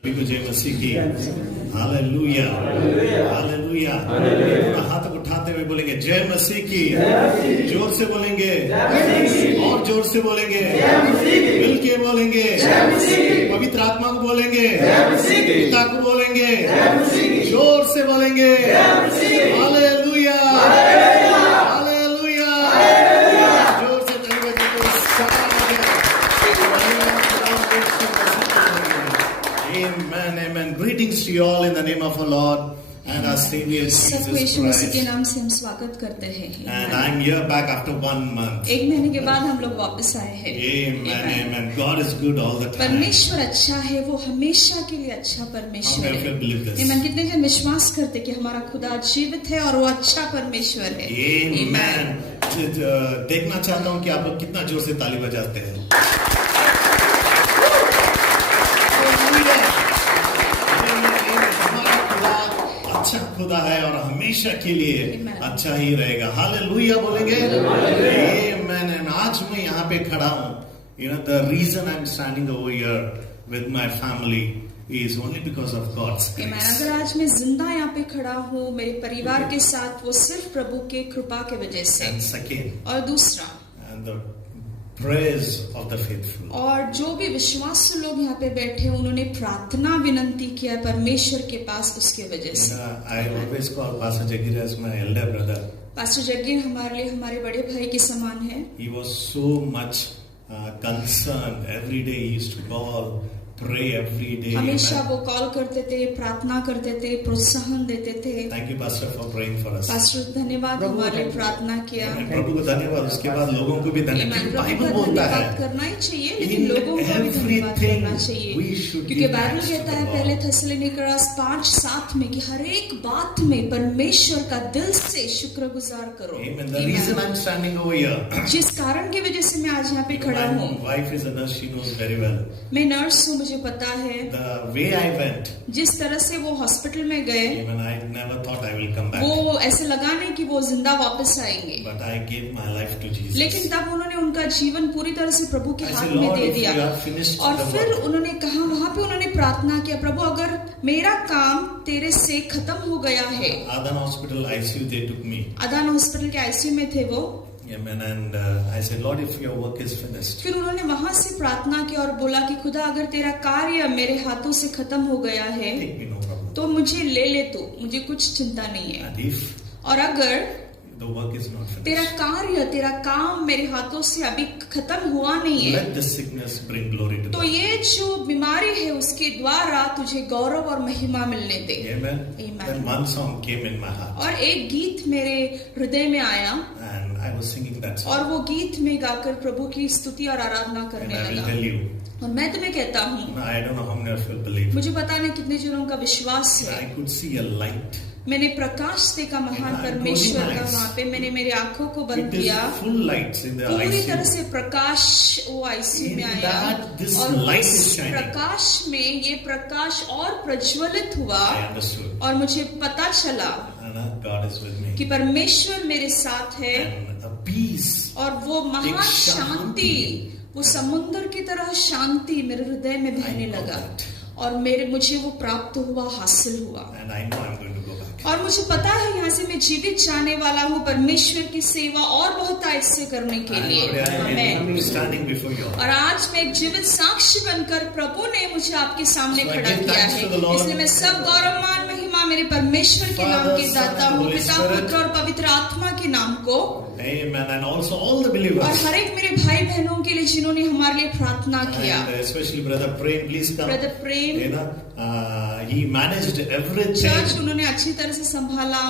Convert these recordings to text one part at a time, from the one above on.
सभी को जय मसीह की। Hallelujah hallelujah. अपना हाथ उठाते हुए बोलेंगे जय मसीह की। जोर से बोलेंगे और जोर से बोलेंगे, मिलके बोलेंगे, पवित्र आत्मा को बोलेंगे, पिता को बोलेंगे, जोर से बोलेंगे हालेलुया हालेलुया। जोर से Amen, amen. Greetings to you all in the name of our Lord and our Savior Jesus Christ. के नाम से हम स्वागत करते हैं। And I'm here back after 1 month. एक महीने के बाद हम लोग वापस आए हैं। Amen, amen. God is good all the time. परमेश्वर अच्छा है, वो हमेशा के लिए अच्छा परमेश्वर है। How many believe this? Amen. कितने जन विश्वास करते कि हमारा खुदा जीवित है और वो अच्छा परमेश्वर है। Amen. देखना चाहता हूँ कि आप लोग कितना जोर से ताली बजाते हैं। अच्छा खुदा है और हमेशा के लिए अच्छा ही रहेगा। हालेलुया बोलेंगे। Amen. आज मैं यहाँ पे खड़ा हूँ। You know the reason I'm standing over here with my family is only because of God's grace. अगर आज मैं जिंदा यहाँ पे खड़ा हूँ मेरे परिवार के साथ, वो सिर्फ प्रभु के कृपा के वजह से। And second, और दूसरा, and the prayers of the faithful. और जो भी विश्वासु लोग यहाँ पे बैठे हैं उन्होंने प्रार्थना विनंती किया परमेश्वर के पास उसके वजह से। I always call Pastor Jagir as my elder brother. Pastor Jagir हमारे लिए हमारे बड़े भाई के समान है। He was so much concerned. Every day he used to call, pray every day. हमेशा वो कॉल करते थे, प्रार्थना करते थे, प्रोत्साहन देते थे। Thank you, Pastor, for praying for us. Pastor धन्यवाद, हमारे प्रार्थना किया। प्रभु को धन्यवाद। उसके बाद लोगों को भी धन्यवाद। बाइबल बोलता है करना ही चाहिए, लेकिन लोगों को भी धन्यवाद करना चाहिए, क्योंकि बाइबल कहता है पहले थेसलोनिकैस 5:7 में कि हर एक बात में परमेश्वर का दिल से शुक्रगुजार करो। Amen. The reason I'm standing over here, जिस कारण की वजह से मैं आज यहाँ पे खड़ा हूँ, my wife is a nurse. She knows very well. मैं नर्स हूँ, मुझे पता है। The way I went, जिस तरह से वो हॉस्पिटल में गए, even I never thought I will come back. वो ऐसे लगा नहीं कि वो जिंदा वापस आएंगे। But I gave my life to Jesus. लेकिन तब उन्होंने उनका जीवन पूरी तरह से प्रभु के हाथ में दे दिया। और फिर उन्होंने कहा, वहाँ पे उन्होंने प्रार्थना किया, प्रभु अगर मेरा काम तेरे से खत्म हो गया है। Adan Hospital ICU they took me. अदान हॉस्पिटल के आईसीयू में थे वो। Amen. And I said, Lord, if your work is finished. फिर उन्होंने वहाँ से प्रार्थना की और बोला कि खुदा अगर तेरा कार्य मेरे हाथों से खत्म हो गया है, Take me, no problem. तो मुझे ले ले, तो मुझे कुछ चिंता नहीं है। And if और अगर the work is not finished, तेरा कार्य, तेरा काम मेरे हाथों से अभी खत्म हुआ नहीं है, let this sickness bring glory to तो God. ये जो बीमारी है उसके द्वारा तुझे गौरव और महिमा मिलने दे। Amen. Amen. Then one song came in my heart. और एक गीत मेरे हृदय में आया And I was singing that song. और वो गीत में गाकर प्रभु की स्तुति और आराधना And करने I will लगा। tell you, और मैं तुम्हें कहता हूँ, I don't know how many of you will believe. मुझे पता नहीं कितने जनों का विश्वास है। I could see a light. मैंने प्रकाश देखा महान परमेश्वर का वहाँ पे। मैंने मेरी आंखों को बंद It is किया, full lights in the पूरी तरह ICU. से प्रकाश वो आईसीयू में In आया that, this और light उस is shining. प्रकाश में ये प्रकाश और प्रज्वलित हुआ I understood. और मुझे पता चला And God is with me. कि परमेश्वर मेरे साथ है। And a peace. और वो महान शांति, वो समुद्र की तरह शांति मेरे हृदय में बहने लगा और मुझे वो प्राप्त हुआ, हासिल हुआ। And I know I'm going to go back. और मुझे पता है यहाँ से मैं जीवित जाने वाला हूँ परमेश्वर की सेवा और बहुत ऐसे करने के लिए। I'm standing before you. और आज मैं एक जीवित साक्षी बनकर प्रभु ने मुझे आपके सामने खड़ा किया है, इसलिए मैं सब गौरव मान महिमा मेरे परमेश्वर के नाम के दाता हूँ, पिता, पुत्र और पवित्र आत्मा के नाम को। Amen. And also all the believers. और हर एक मेरे भाई बहनों के लिए जिन्होंने हमारे लिए प्रार्थना किया। And especially Brother Prem, please come. Brother Prem, You know, he managed everything. Church उन्होंने अच्छी तरह से संभाला।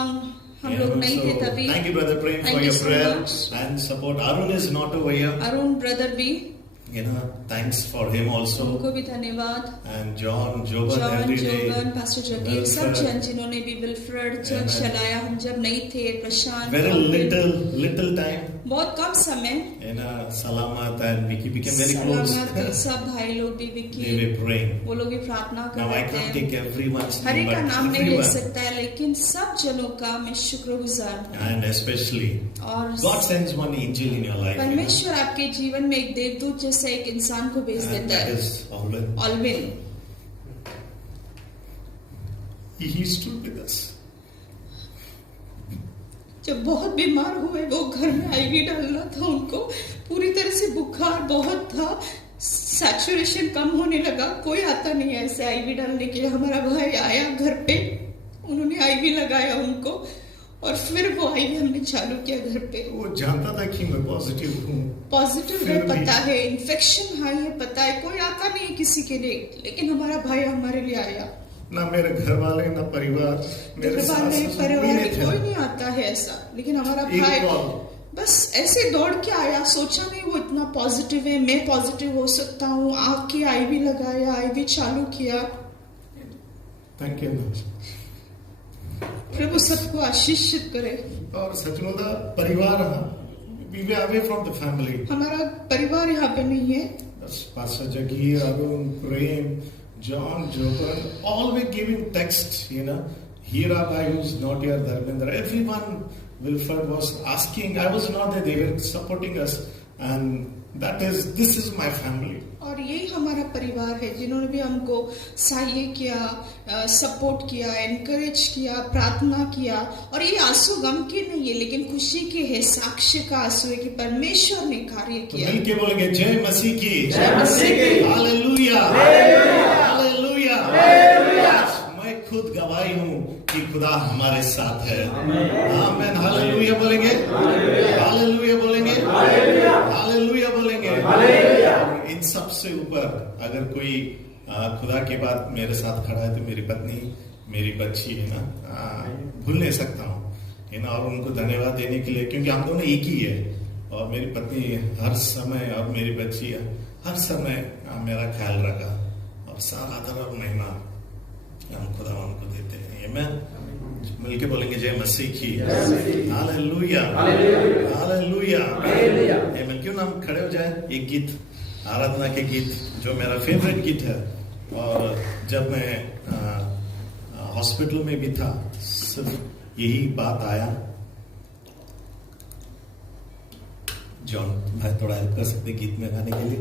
हम लोग नहीं थे तभी। Thank you, Brother Prem, for Thank your you so prayer much. and support. Arun is not over here. Arun brother भी, You know, thanks for him also. उनको भी धन्यवाद। And John, Joban, John, every day. Jogan, pastor Jagir, सब जन जिन्होंने भी Wilfred church चलाया, हम जब नहीं थे, प्रशांत, Very little time. बहुत कम समय। You know, Salamat and Vicky became very close. सलामत सब भाई लोग भी, They विकी, were praying. वो लोग भी प्रार्थना कर Now I रहे can't थे। take everyone's हर name, एक का but नाम नहीं ले everyone. सकता है, लेकिन सब जनों का मैं शुक्रगुजार हूँ। And especially, और God sends one angel in your life. You know, परमेश्वर आपके जीवन में एक देवदूत जैसा एक इंसान को भेज and देता that है, is Alvin. Alvin. He stood with us. जब बहुत बीमार हुए, वो घर में आईवी डालना था उनको, पूरी तरह से बुखार बहुत था, सैचुरेशन कम होने लगा, कोई आता नहीं है ऐसे आईवी डालने के लिए। हमारा भाई आया घर पे, उन्होंने आईवी लगाया उनको, और फिर वो आईवी हमने चालू किया घर पे। वो जानता था कि मैं पॉजिटिव हूँ, पॉजिटिव है पता है, इन्फेक्शन हाई है पता है, कोई आता नहीं है किसी के लिए, लेकिन हमारा भाई हमारे लिए आया। ना मेरे घर वाले ना परिवार, मेरे परिवार में कोई नहीं आता है ऐसा, लेकिन हमारा भाई बस ऐसे दौड़ के आया, सोचा नहीं वो इतना पॉजिटिव है, मैं पॉजिटिव हो सकता हूँ, आके आईवी लगाया, आईवी चालू किया। Thank you. प्रभु सबको आशीषित करे। और सचमुच परिवार, we were away from the family. हमारा परिवार यहाँ पे नहीं है। Pastor Jagir, Arun, Prem, John, Jogan, all were giving texts, Hira Bhai who's not here, Dharmendra, everyone, Wilford was asking, I was not there, they were supporting us, and this is my family. और यही हमारा परिवार है, जिन्होंने भी हमको सहाय किया, support किया, एनकरेज किया, प्रार्थना किया। और ये आंसू गम के नहीं है, लेकिन खुशी के है, साक्ष्य का आंसू है कि परमेश्वर ने कार्य किया। तो मिलके बोलेंगे जय मसीह की, जय मसीह की, हालेलुया, हालेलुया, हालेलुया। मैं खुद गवाही हूँ कि खुदा हमारे साथ है। आमीन, हालेलुया बोलेंगे, हालेलुया बोलेंगे, हालेलुया बोलेंगे। इन सब से ऊपर अगर कोई खुदा के बाद मेरे साथ खड़ा है तो मेरी पत्नी, मेरी बच्ची है ना, भूल नहीं सकता हूँ, है ना। और उनको धन्यवाद देने के लिए, क्योंकि हम दोनों एक ही है, और मेरी पत्नी हर समय और मेरी बच्ची हर समय मेरा ख्याल रखा, और सारा आदर और महिमा हम खुदा उनको देते हैं। आमीन। मिलके बोलेंगे जय मसीह की, हालेलुया, हालेलुया, आमीन। क्यों ना हम खड़े हो जाए, एक गीत, आराधना के गीत जो मेरा फेवरेट गीत है। और जब मैं हॉस्पिटल में भी था, सिर्फ यही बात आया। जॉन भाई थोड़ा हेल्प कर सकते गीत में गाने के लिए।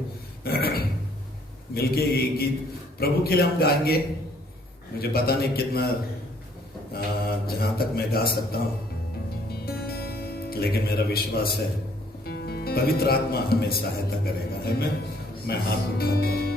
मिलके ये गीत प्रभु के लिए हम गाएंगे। मुझे पता नहीं कितना जहां तक मैं गा सकता हूं, लेकिन मेरा विश्वास है पवित्र आत्मा हमें सहायता करेगा। है मैं हाथ उठाता हूं।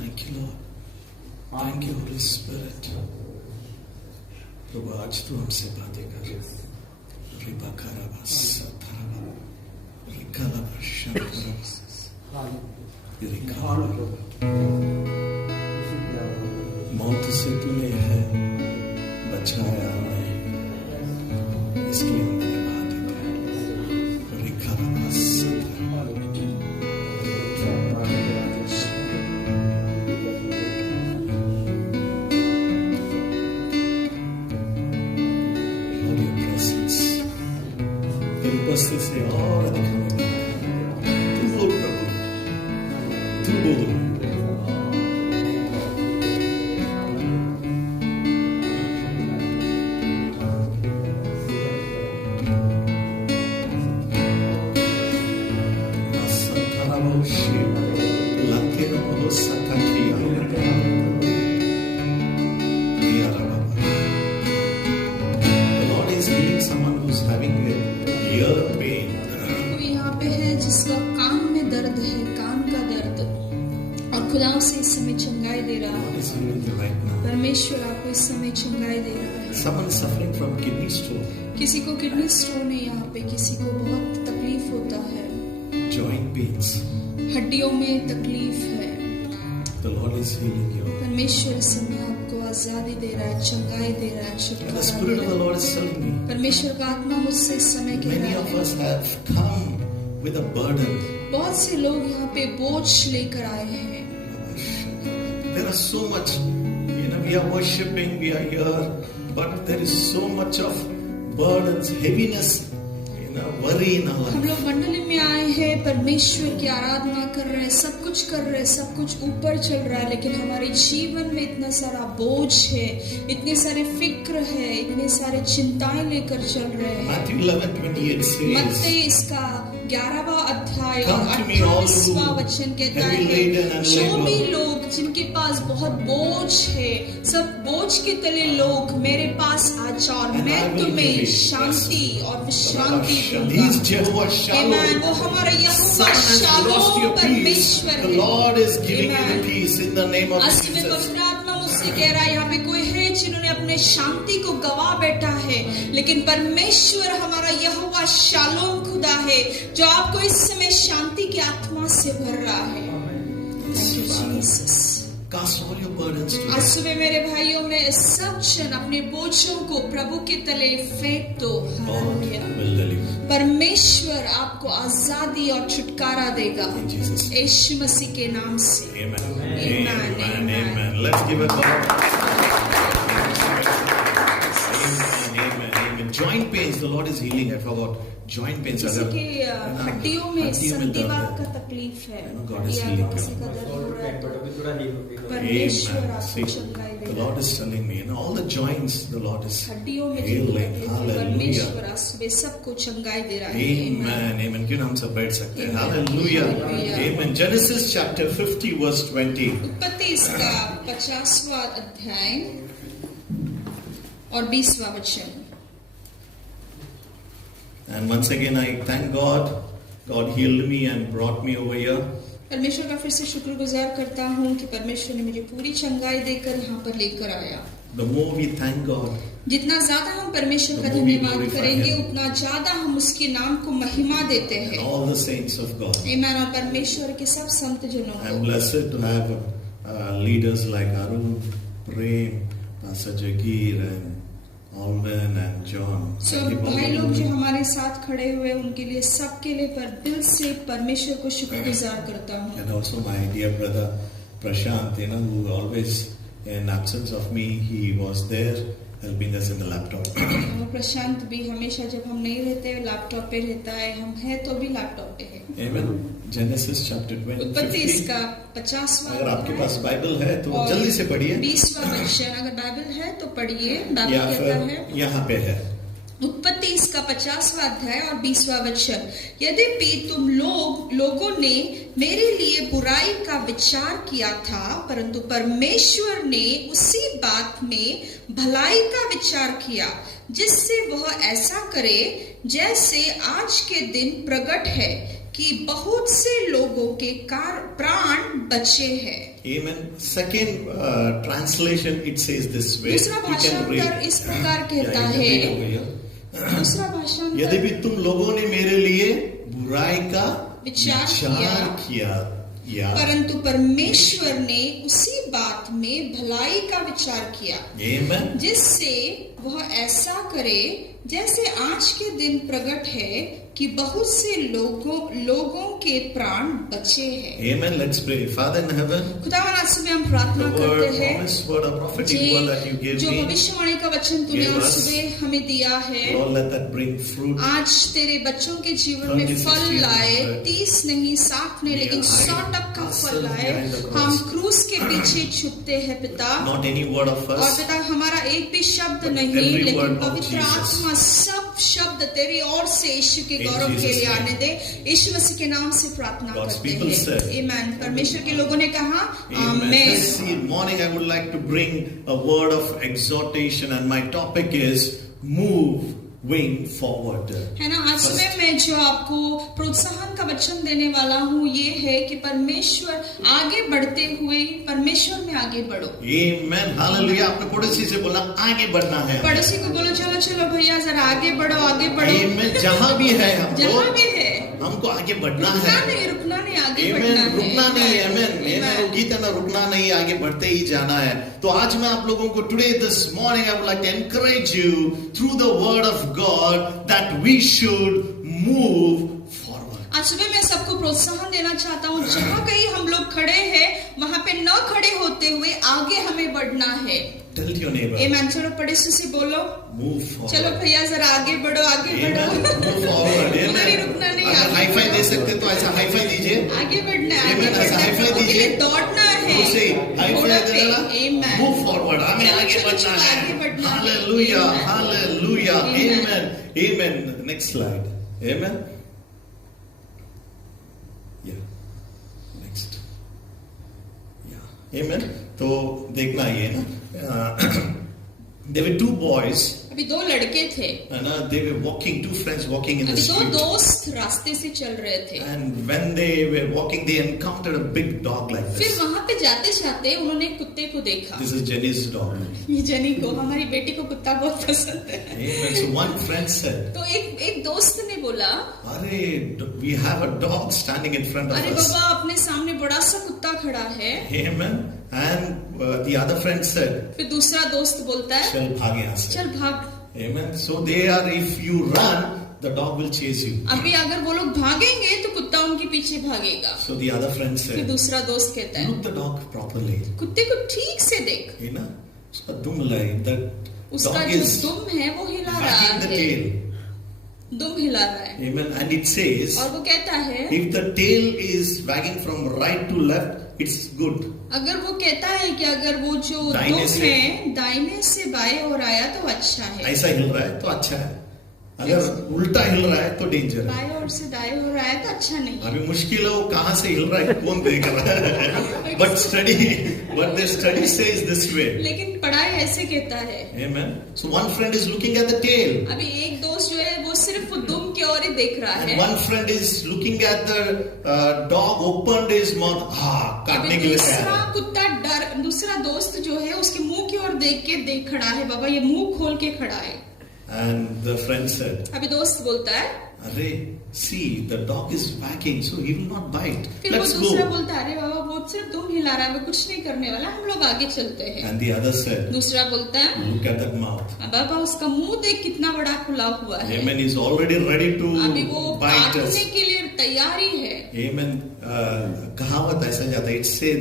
Thank you, Lord. Thank you, Holy Spirit. प्रभु आज तू हमसे बातें कर रिबा कराबा सतरबा रिकालाबा शंकरबा रिकालाबा मौत से तूने है बचाया हमें, इसके लिए मेरी बातें कर रिकालाबा सतरबा उपस्थित से और अधिक हमें तू बोल प्रभु, तू बोल। से इस समय चंगाई दे रहा God है। is healing you right now. परमेश्वर आपको इस समय चंगाई दे रहा है। Someone suffering from kidney stone, किसी को किडनी स्टोन है यहाँ पे, किसी को बहुत तकलीफ होता है, joint pains. हड्डियों में तकलीफ है। The Lord is healing you. परमेश्वर इस समय आपको आजादी दे रहा है, चंगाई दे रहा है, And the छुटकारा Spirit दे of the रहा Lord is telling me, है। परमेश्वर का आत्मा मुझसे इस समय कह many रहा of है, us have come with a burden. बहुत से लोग यहाँ पे बोझ लेकर आए हैं। There are so much, we are worshiping, we are here, but there is so much of burdens, heaviness, worry in our हम life. लोग मंडली में आए हैं, परमेश्वर की आराधना कर रहे हैं, सब कुछ कर रहे हैं, सब कुछ ऊपर चल रहा है, लेकिन हमारे जीवन में इतना सारा बोझ है, इतने सारे फिक्र है, इतने सारे चिंताएं लेकर चल रहे हैं। Matthew 11:28 says, मत्ती इसका 11वां अध्याय Come और to me, all who 28वां वचन कहता heavy laden है, and जो labor. भी लोग जिनके पास बहुत बोझ है, सब बोझ के तले लोग मेरे पास आ जाओ और And I मैं will तुम्हें give you शांति और विश्रांति He दूंगा। is Jehovah Shalom. Amen। वो हमारा यहोवा Son has lost shalom your peace. परमेश्वर The है। Lord is giving you the Amen। peace in the name of आज में Jesus. पवित्र आत्मा मुझसे कह रहा है, यहाँ पे कोई है जिन्होंने अपने शांति को गवा बैठा है, लेकिन परमेश्वर हमारा यहोवा शालोम खुदा है जो आपको इस समय शांति की आत्मा से भर रहा है। Thank you, Jesus। Cast all your burdens to आज Him. सुबह मेरे भाइयों में सब जन अपने बोझों को प्रभु के तले फेंक दो। God hallelujah. will deliver. परमेश्वर आपको आजादी और छुटकारा देगा In Jesus' name. यीशु मसीह के नाम से। Amen. Amen. Amen. Amen. Amen. Let's give a God. Amen. Amen. Amen. Joint pains, the Lord is healing. I forgot. Joint pains. किसी अगर के हड्डियों में संधिवात दर्द का है. तकलीफ है, God is या healing you. किसी का दर्द हो रहा है, Amen. परमेश्वर आपको See, चंगाई the देगा। Lord is telling me, all the joints, the Lord is हड्डियों में जो healing. तकलीफ है, Hallelujah. परमेश्वर आज सुबह सबको चंगाई दे रहा है। Amen. Amen. क्यों ना हम सब बैठ सकते हैं? Amen. Hallelujah. Hallelujah. Amen. Genesis chapter 50 verse 20. उत्पत्ति इसका 50वां अध्याय और 20वां वचन। And once again, I thank God. God healed me and brought me over here. परमेश्वर का फिर से शुक्रगुजार करता हूँ कि परमेश्वर ने मुझे पूरी चंगाई देकर यहाँ पर लेकर आया। The more we thank God, जितना ज्यादा हम परमेश्वर का The more we धन्यवाद glorify करेंगे, Him. उतना ज्यादा हम उसके नाम को महिमा देते and हैं। all the saints of God. आमीन। और परमेश्वर के सब संत जनों I'm को blessed to have leaders like Arun, Prem, Pastor Jagir, and Alvin and John. So I keep all भाई of लोग जो them. हमारे साथ खड़े हुए, उनके लिए सबके लिए पर दिल से परमेश्वर को शुक्रगुजार करता हूँ। And also my dear brother Prashant, who always, in absence of me, he was there helping us in the laptop. और प्रशांत भी हमेशा जब हम नहीं रहते लैपटॉप पे रहता है, हम हैं तो भी लैपटॉप पे है। Amen. Genesis chapter उत्पत्ति 20. इसका 50वां अगर आपके पास बाइबल है तो और जल्दी से पढ़िए 20वां वचन। अगर बाइबल है तो पढ़िए। बाइबल या कहता है, फिर यहाँ पे है उत्पत्ति इसका 50वां अध्याय और 20वां वचन। यद्यपि तुम लोगों ने मेरे लिए बुराई का विचार किया था, परंतु परमेश्वर ने उसी बात में भलाई का विचार किया, जिससे वह ऐसा करे जैसे आज के दिन प्रकट है कि बहुत से लोगों के प्राण बचे हैं। Amen. Second translation, it says this way. दूसरा You can read. भाषांतर इस प्रकार कहता Yeah, you can है, read over here. दूसरा भाषांतर, यद्यपि तुम लोगों ने मेरे लिए बुराई का विचार किया परंतु परमेश्वर ने उसी बात में भलाई का विचार किया, Amen. जिससे वह ऐसा करे जैसे आज के दिन प्रकट है कि बहुत से लोगों के प्राण बचे हैं। Amen. Let's pray. Father in heaven, खुदावन आज सुबह हम प्रार्थना the करते word, हैं, promise word, a prophetic word that you gave जो me, भविष्यवाणी का वचन तूने Give आज us. सुबह हमें दिया है, Lord, let that bring fruit. आज तेरे बच्चों के जीवन में 30, फल 60, लाए, 100 30 नहीं 60 नहीं, लेकिन 100 का फल लाए। हम क्रूस के पीछे छुपते हैं पिता, Not any word of और us, पिता हमारा एक भी शब्द But नहीं, every लेकिन word of पवित्र Jesus. आत्मा सब शब्द तेरी ओर से यीशु के In गौरव के Jesus' लिए name. आने दे। यीशु मसीह के नाम से प्रार्थना God's करते people said. हैं। आमीन। परमेश्वर के लोगों ने कहा Amen. आमीन। This morning I would like to bring a word of exhortation, and my topic is move going forward. है ना, आज सुबह मैं जो आपको प्रोत्साहन का वचन देने वाला हूँ ये है कि परमेश्वर आगे बढ़ते हुए परमेश्वर में आगे बढ़ो। Amen. Hallelujah. आपने पड़ोसी से बोला आगे बढ़ना है। पड़ोसी को बोलो चलो चलो भैया जरा आगे बढ़ो आगे बढ़ो। Amen. जहाँ भी है जहाँ भी है हमको आगे बढ़ना है। रुकना नहीं आगे Amen. बढ़ना है। रुकना नहीं है। Amen. रुकी तो ना रुकना नहीं, आगे बढ़ते ही जाना है। तो आज मैं आप लोगों को today this morning I would like to encourage you through the word of God that we should move forward. आज सुबह मैं सबको प्रोत्साहन देना चाहता हूँ, जहाँ कहीं हम लोग खड़े हैं वहाँ पे न खड़े होते हुए आगे हमें बढ़ना है। Tell your neighbor. Amen. चलो पड़ोसी से बोलो Move forward. चलो भैया जरा आगे बढ़ो आगे बढ़ो। Move forward. Amen. रुकना नहीं, अगर हाई फाई दे सकते तो ऐसा हाई फाई दीजिए। आगे बढ़ना है, आगे Amen. ऐसा हाई फाई बढ़ना दीजिए। है, दौड़ना है। उसे हाई फाई दे देना। Amen. Move forward. हमें चलो, आगे चलो, बढ़ना चलो, है। आगे बढ़ना है। Hallelujah. Amen. Hallelujah. Amen. Amen. Amen. Next slide. Amen. Yeah. Next. Yeah. Amen. तो देखना ये ना there were two boys अभी दो लड़के थे, and they were walking, two friends walking in the अभी दो street, दोस्त रास्ते से चल रहे थे। and when they were walking they encountered a big dog like फिर this. वहाँ पे जाते जाते उन्होंने एक कुत्ते को देखा। This is Jenny's dog. ये जनी को, हमारी बेटी को कुत्ता बहुत पसंद है। Amen. So one friend said, तो एक दोस्त ने बोला "Arey, we have a dog standing in front of अरे us." बाबा अपने सामने बड़ा सा कुत्ता खड़ा है। Amen. And the other friend said, फिर दूसरा दोस्त बोलता है "चल भाग यहाँ से." चल भाग। Amen. So they are, if you run, the dog will chase you. अभी अगर वो लोग भागेंगे तो कुत्ता उनके पीछे भागेगा। So the other friend फिर said, दूसरा दोस्त कहता है "Look the dog properly." कुत्ते को ठीक से देख, You know, उसका दुम लाई, the उसका dog जो is दुम है वो हिला रहा wagging the है, tail. दुम हिला रहा है। Amen. And it says, और वो कहता है if the tail is wagging from right to left, it's good. अगर वो कहता है कि अगर वो जो दाहिने दुम से- है दाहिने से बाएं और आया तो अच्छा है, ऐसा हिल रहा है तो अच्छा है, अगर उल्टा हिल रहा है तो डेंजर है। बाएं और से दाएं हो रहा है तो अच्छा नहीं है। अभी मुश्किल है वो कहाँ से हिल रहा है कौन देख रहा है, but the study says this way. लेकिन पढ़ाई ऐसे कहता है। Amen. So one friend is looking at the tail, अभी एक दोस्त जो है वो सिर्फ दुम की ओर ही देख रहा and है, one friend is looking at the dog opened his mouth, काटने अभी के लिए दूसरा तैयार है। कुत्ता दूसरा दोस्त जो है उसके मुंह की ओर देख के देख खड़ा है, बाबा ये मुंह खोल के खड़ा है। And the friend said, अभी दोस्त बोलता है, "Arey, see the dog is wagging, so he will not bite. फिर वो Let's दूसरा go." बोलता है अरे बाबा वो सिर्फ दुम हिला रहा है, वो कुछ नहीं करने वाला, हम लोग आगे चलते हैं। And the other said, दूसरा बोलता है "Look at that mouth. बाबा उसका मुंह देख कितना बड़ा खुला हुआ है, Amen. Is already ready to अभी वो bite us." काटने के लिए तैयारी है। Amen. कहावत ऐसा जाता है, इट्स से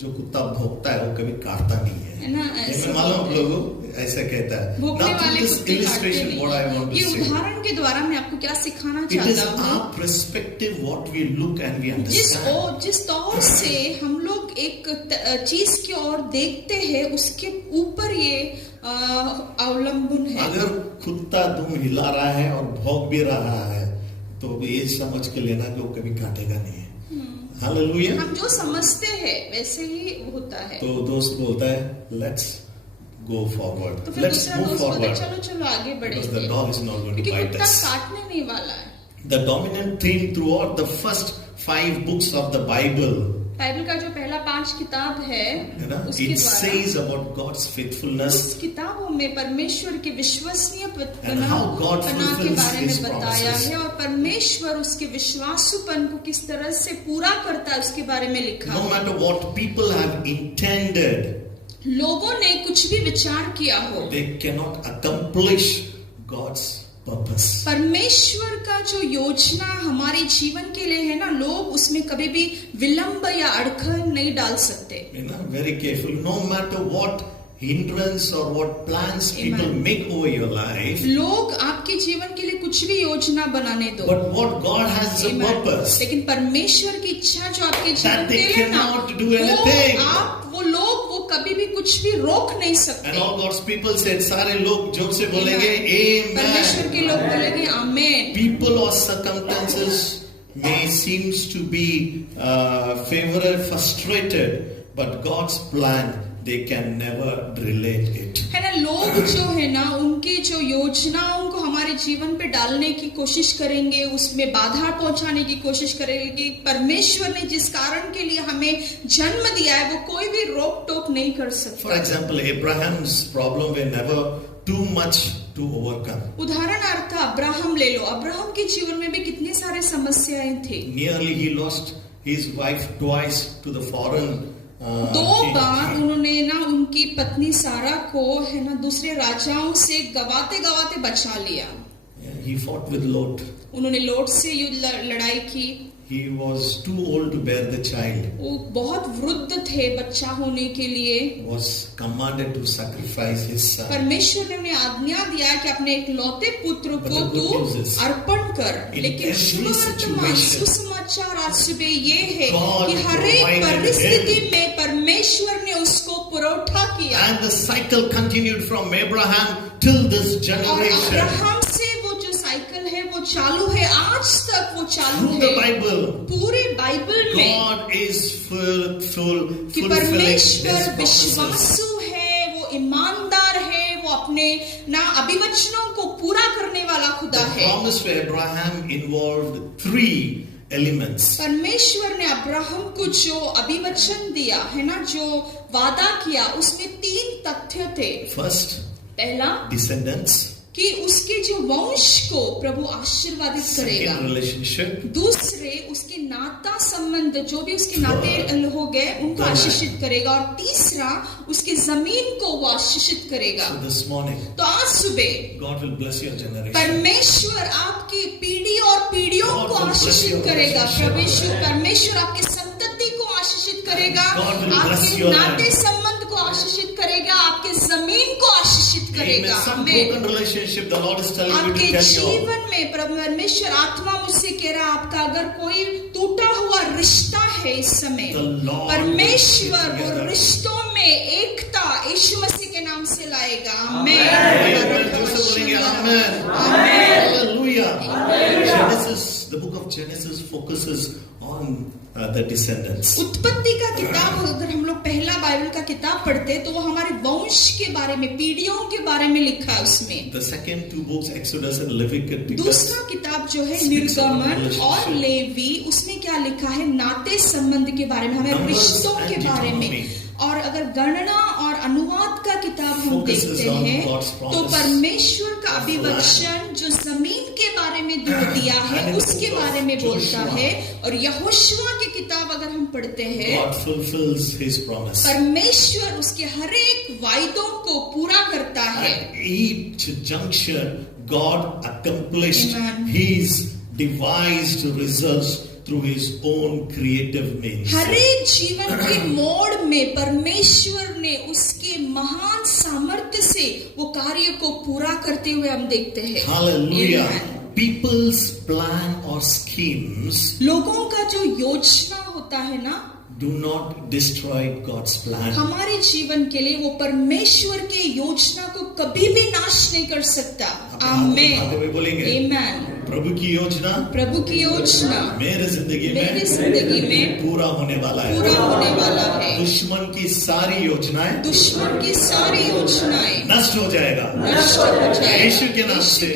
जो कुत्ता भौंकता है वो कभी काटता नहीं है। है ना, ऐसा Amen. मालूम आप लोगों ऐसा कहता है। भोंकने Now वाले through this कुत्ते काटते illustration, what I want नहीं। to ये say, उदाहरण के द्वारा मैं आपको क्या सिखाना it is चाहता हूँ, our perspective what we look and we understand. जिस तौर से हम लोग एक चीज की ओर देखते हैं उसके ऊपर ये अवलंबन है। अगर कुत्ता दुम हिला रहा है और भौंक भी रहा है तो ये समझ के लेना कि वो कभी काटेगा नहीं है। हालेलुया। हम जो समझते हैं वैसे ही होता है। तो दोस्त बोलता है लेट्स गो फॉरवर्ड, तो फिर लेट्स दूसरा मूव दोस्त बोलता है फॉरवर्ड, चलो चलो आगे because the बढ़ेंगे, dog is not going to क्योंकि bite कुत्ता us. काटने नहीं वाला है। The dominant theme throughout the first 5 books of the Bible, Bible का जो पहला 5 किताब है है ना, उसके it द्वारा says about God's faithfulness उस किताबों में परमेश्वर के विश्वसनीय and how God पना के fulfills बारे His में बताया promises. है और परमेश्वर उसके विश्वासूपन को किस तरह से पूरा करता है उसके बारे में लिखा No है। matter what people have intended, लोगों ने कुछ भी विचार किया हो, they cannot accomplish God's purpose. परमेश्वर का जो योजना हमारे जीवन के लिए है ना, लोग उसमें कभी भी विलंब या अड़खन नहीं डाल सकते। You know, very careful. No matter what hindrance or what plans people Amen. make over your life, लोग आपके जीवन के लिए कुछ भी योजना बनाने दो, but what God has is a Amen. purpose. लेकिन परमेश्वर की इच्छा जो आपके जीवन That they के लिए ना, cannot do anything. वो लोग वो कभी भी कुछ भी रोक नहीं And सकते। all God's people said, सारे लोग जोर से बोलेंगे, परमेश्वर के Amen. लोग बोलेंगे आमेन। People or circumstances may seems to be favorable, frustrated, but God's plan they can never relate it. है ना, लोग जो है ना उनके जो योजनाओं को हमारे जीवन पे डालने की कोशिश करेंगे, उसमें बाधा पहुंचाने की कोशिश करेंगे, परमेश्वर ने जिस कारण के लिए हमें जन्म दिया है वो कोई भी रोक टोक नहीं कर सकता। For example, Abraham's problem were never too much to overcome. उदाहरणार्थ अब्राहम ले लो, अब्राहम के जीवन में भी कितने सारे समस्याएं थे। Nearly he lost his wife twice to the foreign दो बार उन्होंने ना उनकी पत्नी सारा को है ना दूसरे राजाओं से गवाते गवाते बचा लिया। He fought with Lot. उन्होंने लोट से लड़ाई की। He was too old to bear the child. वो बहुत वृद्ध थे बच्चा होने के लिए। Was commanded to sacrifice his son. परमेश्वर ने उन्हें आज्ञा दिया कि अपने एक लौते पुत्र को तू अर्पण कर। लेकिन सुसमाचार आज सुबह ये है कि हर एक परिस्थिति में परमेश्वर ने उसको पुरौठा किया। And the cycle continued from Abraham till this generation. Abraham से वो जो साइकिल है वो चालू है, आज तक वो चालू Through है। the Bible, पूरे बाइबल में God is fulfilling कि His परमेश्वर promises. विश्वासु है, वो ईमानदार है, वो अपने ना अभिवचनों को पूरा करने वाला खुदा The है। promise to Abraham involved three elements. परमेश्वर ने अब्राहम को जो अभिवचन दिया है ना, जो वादा किया, उसमें 3 तथ्य थे। First, पहला descendants. कि उसके जो वंश को प्रभु आशीर्वादित करेगा। Second, relationship. दूसरे उसके नाता संबंध जो भी उसके नाते हो गए उनको आशीषित करेगा, और तीसरा उसकी जमीन को वो आशीषित करेगा। So this morning, तो आज सुबह God will bless your generation. परमेश्वर आपकी पीढ़ी और पीढ़ियों को आशीषित करेगा। परमेश्वर आपके संतति को आशीषित करेगा, आपके नाते संबंध को आशीषित करेगा, आपके जमीन को आशीषित करेगा। Some broken relationship, the Lord is telling you to आपके tell you. जीवन में परमेश्वर आत्मा मुझसे कह रहा है, आपका अगर कोई टूटा हुआ रिश्ता है इस समय, परमेश्वर वो रिश्तों में एकता यीशु मसीह के नाम से लाएगा। आमेन। Hallelujah. Genesis, the book of Genesis focuses on the descendants. उत्पत्ति का किताब अगर हम लोग पहला बाइबल का किताब पढ़ते तो वो हमारे वंश के बारे में, पीढ़ियों के बारे में लिखा है उसमें। The second 2 books, Exodus and Leviticus, दूसरा किताब जो है निर्गमन और लेवी, उसमें क्या लिखा है? नाते संबंध के बारे में, हमें रिश्तों के बारे में। और अगर गणना और अनुवाद का किताब हम देखते हैं तो परमेश्वर का अभिवचन जो जमीन के बारे में दिया है उसके बारे में बोलता है। और यहोशुआ की किताब अगर हम पढ़ते हैं, God fulfills His promise. परमेश्वर उसके हर एक वायदों को पूरा करता है। At each juncture, God accomplished Amen. His devised results through His own creative means. हर एक जीवन के मोड़ में परमेश्वर ने उसके महान सामर्थ्य से वो कार्य को पूरा करते हुए हम देखते हैं। Hallelujah. Amen. People's plan or schemes लोगों का जो योजना होता है ना, do not destroy God's plan. हमारे जीवन के लिए वो परमेश्वर के योजना को कभी भी नाश नहीं कर सकता। आमेन। बोलेंगे आमेन। प्रभु की योजना, प्रभु की योजना मेरे जिंदगी में पूरा होने वाला है। पूरा होने वाला है। दुश्मन की सारी योजनाएं, दुश्मन की सारी योजनाएं नष्ट हो जाएगा, नष्ट हो जाएगा यीशु के नाम से।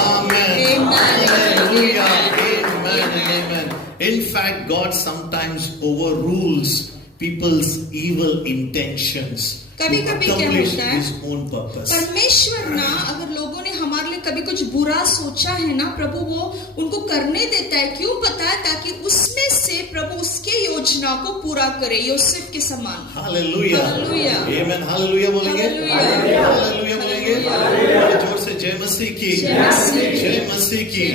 आमेन। Hallelujah. Amen and amen. In fact, God sometimes overrules people's evil intentions to कभी-कभी क्या accomplish होता है? His own purpose. परमेश्वर ना अगर लोगों ने हमारे लिए कभी कुछ बुरा सोचा है ना, प्रभु वो उनको करने देता है। क्यों पता है? ताकि उसमें से प्रभु उसके योजना को पूरा करे, योसेफ के समान। हालेलुया। हालेलुया। आमेन। हालेलुया बोलेंगे। हालेलुया। हालेलुया बोलेंगे। जोर से जय मसीह की। जय मसीह की।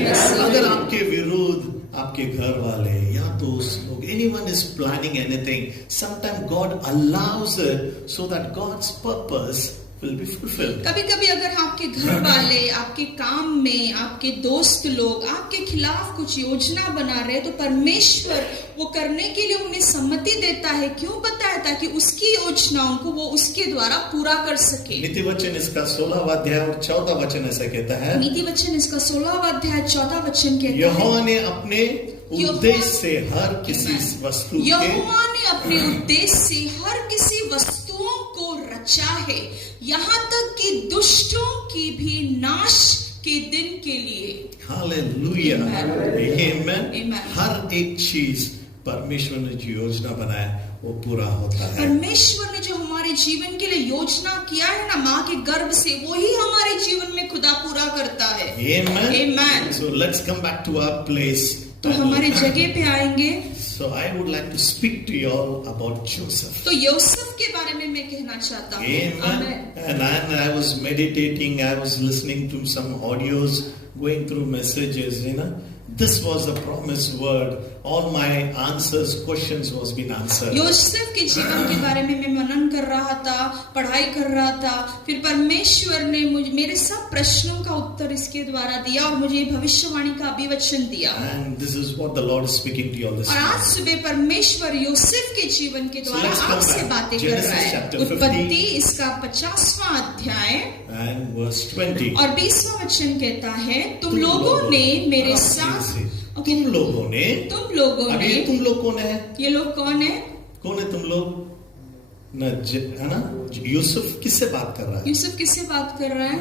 अगर आपके विरुद्ध आपके घर वाले या दोस्त लोग, anyone is planning anything, sometimes God allows it so that God's purpose will be fulfilled. कभी कभी अगर आपके घर वाले आपके काम में, आपके दोस्त लोग आपके खिलाफ कुछ योजना बना रहे, तो परमेश्वर वो करने के लिए उन्हें सम्मति देता है। क्यों पता है? ताकि उसकी योजनाओं को वो उसके द्वारा पूरा कर सके। नीति वचन इसका 16वां अध्याय और 14वां वचन ऐसा कहता है। नीति वचन इसका 16वां अध्याय 14वां वचन कहता है, यहोवा ने अपने उद्देश्य से हर किसी वस्तु के, यहोवा ने अपने उद्देश्य से हर किसी वस्तुओं को रचा है। यहाँ तक कि दुष्टों की भी नाश के दिन के लिए। हालेलुया, आमेन। Amen. हर एक चीज परमेश्वर ने जो योजना बनाया वो पूरा होता है। परमेश्वर ने जो हमारे जीवन के लिए योजना किया है ना माँ के गर्भ से, वही हमारे जीवन में खुदा पूरा करता है। Amen. Amen. So let's come back to our place. तो हमारे जगह पे आएंगे। So I would like to speak to you all about Joseph. तो यूसुफ के बारे में मैं कहना चाहता हूँ। Amen. And I was meditating, I was listening to some audios, going through messages, This was a promised word. All my answers, questions was been answered. Yusuf के जीवन के बारे में मैं मनन कर रहा था, पढ़ाई कर रहा था। फिर परमेश्वर ने मुझे मेरे सब प्रश्नों का उत्तर इसके द्वारा दिया और मुझे भविष्यवाणी का अभिवचन दिया। And this is what the Lord is speaking to you all this और आज morning. सुबह परमेश्वर यूसुफ के जीवन के द्वारा So let's come आपसे back. बातें कर Genesis रहा है। chapter 50. उत्पत्ति इसका 50वां अध्याय And verse 20. और 20वां वचन कहता है, तुम लोगों ने मेरे साथ, तुम लोगों ने, अभी ने, तुम लोग कौन है? ये लोग कौन है? कौन है तुम लोग? है ना? यूसुफ किससे बात कर रहा है? यूसुफ किससे बात कर रहा है?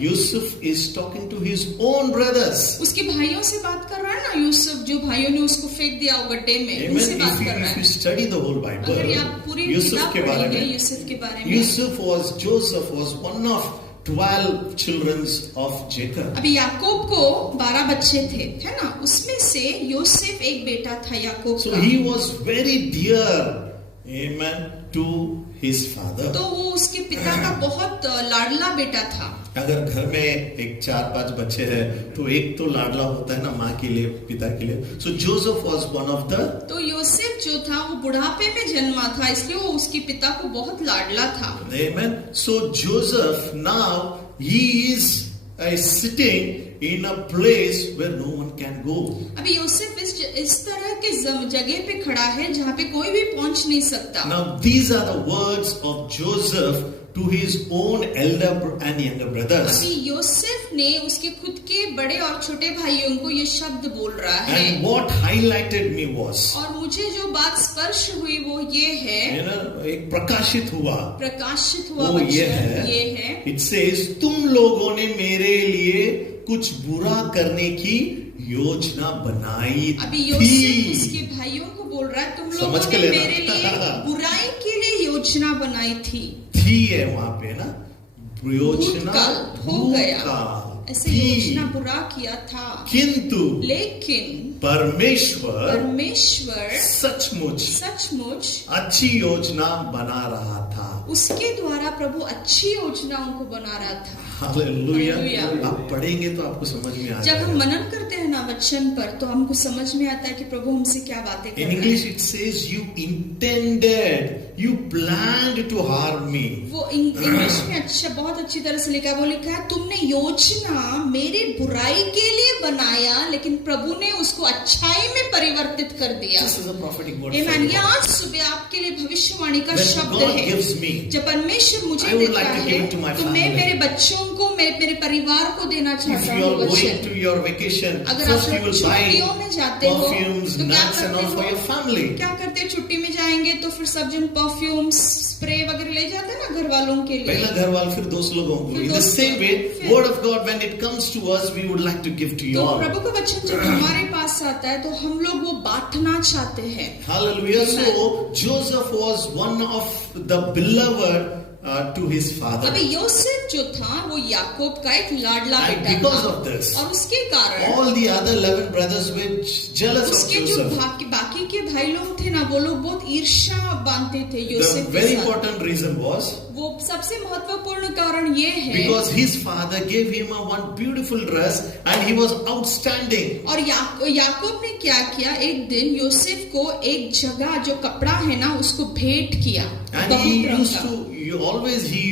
Yusuf is talking to his own brothers. उसके भाइयों से बात कर रहा है ना यूसुफ, जो भाइयों ने उसको फेंक दिया गड्ढे में, उनसे बात कर रहा है। If you study the whole Bible, अगर आप पूरी यूसुफ के बारे में, यूसुफ के बारे में, Joseph was one of 12 children of Jacob. अभी याकूब को 12 बच्चे थे, है ना? उसमें से योसेफ एक बेटा था याकूब So का। he was very dear, amen, to his father. तो वो उसके पिता का बहुत लाडला बेटा था। अगर घर में एक 4-5 बच्चे हैं तो एक तो लाडला होता है ना, माँ के लिए, पिता के लिए। So Joseph was one of the. तो योसेफ जो था वो बुढ़ापे में जन्मा था, इसलिए वो उसके पिता को बहुत लाडला था। Amen. So Joseph now he is sitting in a place where no one can go. अभी योसेफ इस तरह के जगह पे खड़ा है जहाँ पे कोई भी पहुँच नहीं सकता। Now these are the words of Joseph to his own elder and younger brothers. अभी योसेफ ने उसके खुद के बड़े और छोटे भाइयों को ये शब्द बोल रहा है। And what highlighted me was, और मुझे जो बात स्पर्श हुई वो ये है, एक प्रकाशित हुआ वो ये है, it says तुम लोगों ने मेरे लिए कुछ बुरा करने की योजना बनाई अभी योसेफ उसके भाइयों को बोल रहा है, तुम लोगों ने मेरे लिए बुराई के लिए योजना बनाई थी है वहां पे ना, योजना हो गया, ऐसे योजना बुरा किया था, किंतु लेकिन परमेश्वर सचमुच अच्छी योजना बना रहा था। उसके द्वारा प्रभु अच्छी योजनाओं को बना रहा था। हालेलुया। आप पढ़ेंगे तो आपको समझ में आ जाएगा। जब हम मनन करते हैं ना वचन पर, तो हमको समझ में आता है कि प्रभु हमसे क्या बातें कर रहे हैं। In English it says you intended, you planned to harm me. वो इंग्लिश में बहुत अच्छी तरह से लिखा है, वो लिखा है तुमने योजना मेरी बुराई के लिए बनाया, लेकिन प्रभु ने उसको अच्छाई में परिवर्तित कर दिया। This is a prophetic word. ये आज सुबह आपके लिए भविष्यवाणी का शब्द है। जब परमेश्वर मुझे देता है तो मैं मेरे बच्चों को, मेरे परिवार को देना चाहता हूँ। अगर आप छुट्टियों में जाते हो तो क्या करते हो? छुट्टी में जाएंगे तो फिर सब जन परफ्यूम, स्प्रे वगैरह ले जाते हैं ना घर वालों के लिए। पहला घर वाले, फिर दोस्त लोगों को। In the same way, word of God when it comes to us, we would like to give to you all. तो प्रभु का वचन जब हमारे पास आता है तो हम लोग वो बांटना चाहते हैं। Hallelujah. So Joseph was one of the beloved to his father. अभी योसेफ जो था वो याकूब का एक लाडला बेटा था। Because of this, और उसके कारण all the other 11 brothers were jealous of उसके Joseph. जो बाकी के भाई लोग थे ना, वो लोग बहुत ईर्ष्या बांधते थे योसेफ के साथ। The very important reason was, वो सबसे महत्वपूर्ण कारण ये है because his father gave him one beautiful dress and he was outstanding. और याकूब ने क्या किया, एक दिन योसेफ को एक जगह जो कपड़ा है ना उसको भेंट किया। And he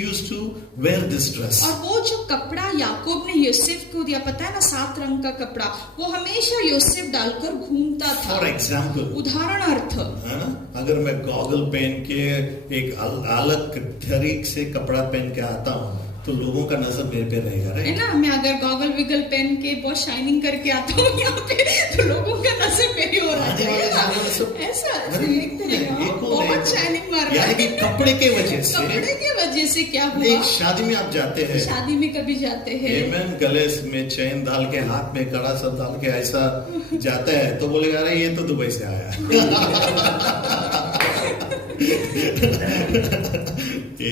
used to wear this dress. और वो जो कपड़ा याकूब ने योसेफ को दिया, पता है ना, 7 रंग का कपड़ा, वो हमेशा योसेफ डालकर घूमता था। For example, उदाहरणार्थ, अगर मैं गॉगल पहन के एक अलग तरीके से कपड़ा पहन के आता हूँ तो लोगों का नजर मेरे पे रहेगा, है राइट? ना, मैं अगर गॉगल विगल पहन के बहुत शाइनिंग करके आता हूँ यहाँ पे, तो लोगों का नजर मेरी ओर आ आने वाले जाएगा। सालों में सब ऐसा अरे, देखते रहेगा, ये कौन बहुत है? शाइनिंग मार रहा यानी कि है। कपड़े के वजह से कपड़े की वजह से क्या हुआ? एक शादी में आप जाते हैं, शादी में कभी जाते हैं, एमेन, गले में चेन डाल के, हाथ में कड़ा सब डाल के ऐसा जाता है, तो बोलेगा अरे ये तो दुबई से आया है।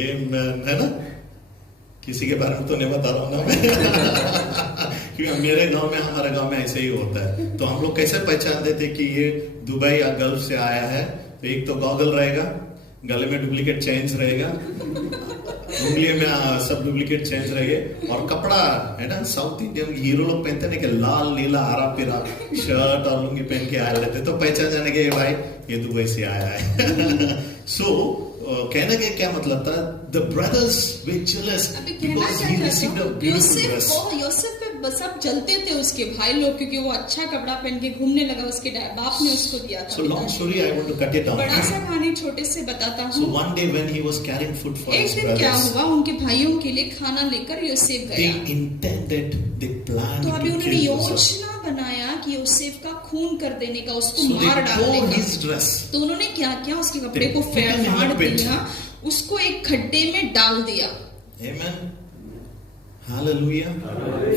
आमेन, है ना? किसी के बारे में तो नहीं बता रहा हूं ना मैं। क्योंकि मेरे गांव में, हमारे गांव में ऐसे ही होता है। तो हम लोग कैसे पहचान देते कि ये दुबई या गल्फ से आया है? तो एक तो गॉगल रहेगा, गले में डुप्लीकेट चेन्स रहेगा, उंगलियों में सब डुप्लीकेट चेन्स रहेंगे, और कपड़ा है ना, साउथ इंडियन हीरो लोग पहनते हैं कि लाल नीला हरा पीला शर्ट और लुंगी पहन के आए रहते, तो पहचान जाने के भाई ये दुबई से आया है। सो कहने का क्या मतलब था? द ब्रदर्स वे जेलस अभी कहना because he received a beautiful dress. Yusuf पे सब जलते थे उसके भाई लोग, क्योंकि वो अच्छा कपड़ा पहन के घूमने लगा, उसके बाप ने उसको दिया था। So long story, I want to cut it down. बड़ा सा कहानी छोटे से बताता So हूँ। one day when he was carrying food for एक his दिन क्या brothers, हुआ, उनके भाइयों के लिए खाना लेकर यूसुफ they गया। intended, they planned तो अभी to उन्होंने kill Joseph. योजना बनाया कि यूसुफ का खून कर देने का, उसको So मार they डालने tore का। his dress. तो उन्होंने क्या किया, उसके कपड़े They को put him in a फाड़ pit. दिया, उसको एक खड्डे में डाल दिया। Amen. Hallelujah.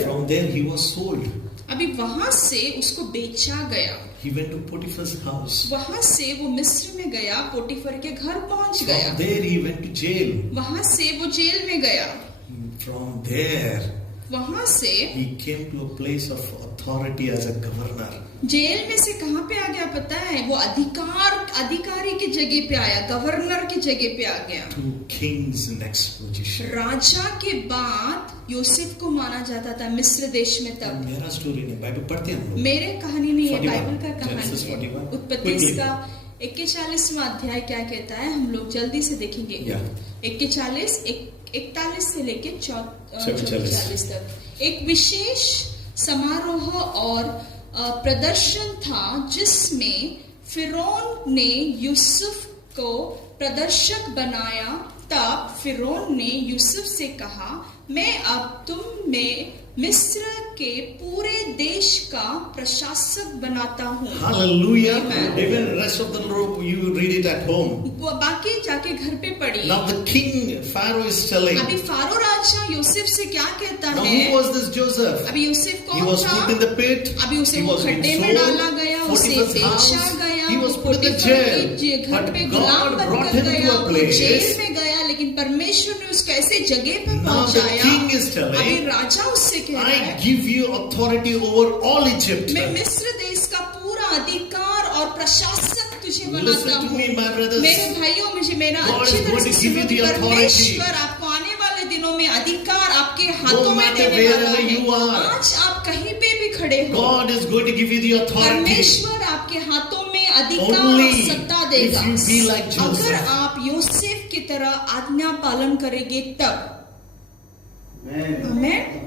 From there he was sold. अभी वहां से उसको बेचा गया। He went to Potiphar's house. वहां से वो मिस्र में गया, पोटीफर के घर पहुंच गया। From there he went to jail. वहां से वो जेल में गया। From there वहां से he came to a place of authority as a governor. Jail में से कहां पे आ गया पता है? वो अधिकारी की जगह पे आया, गवर्नर की जगह पे आ गया। To king's next position. राजा के बाद यूसुफ को माना जाता था मिस्र देश में तब। मेरा स्टोरी नहीं, बाइबल पढ़ते हैं हम लोग। मेरे कहानी नहीं है, 41, बाइबल का Genesis कहानी है। 41. उत्पत्ति Quickly. का 41वां अध्याय क्या कहता है, हम लोग जल्दी से देखेंगे। Yeah. 41 से लेके 44 44 तक एक विशेष समारोह और प्रदर्शन था, जिसमें फिरौन ने यूसुफ को प्रदर्शक बनाया। तब फिरौन ने यूसुफ से कहा, मैं अब तुम में मिस्र के पूरे देश का प्रशासक बनाता हूँ। Hallelujah. Amen. Even rest of the Lord, you read it at home. वो बाकी जाके घर पे पढ़ी। Now the king Pharaoh is telling. अभी फारो राजा यूसुफ से क्या कहता Now है? who was this Joseph? अभी यूसुफ He कौन was था? put in the pit. अभी उसे He वो was खड्डे being में sold. डाला गया, उसे Potiphar's बेचा house. गया, He was put in the Potiphar jail. के घर But पे God गुलाम brought बनकर him to गया, a वो place. जेल में गया, लेकिन परमेश्वर ने उसको ऐसे जगह पे Now the पहुंचाया। king is telling, अभी राजा उससे कह रहा I है, give you authority over all Egypt. मैं मिस्र देश का पूरा अधिकार और प्रशासक तुझे बनाता Listen to हूँ। me, my brothers. मेरे भाइयों, मुझे मेरा God अच्छी is तरह going से to give you सुनो, the authority. परमेश्वर आपको आने वाले दिनों में अधिकार आपके हाथों में matter देने वाला wherever you है। are. आज आप कहीं पे भी खड़े हो, God is going to give you the authority. परमेश्वर आपके हाथों में अधिकार Only और सत्ता देगा। if you be like Joseph. अगर आप योसेफ की तरह आज्ञा पालन करेंगे तब। आमेन।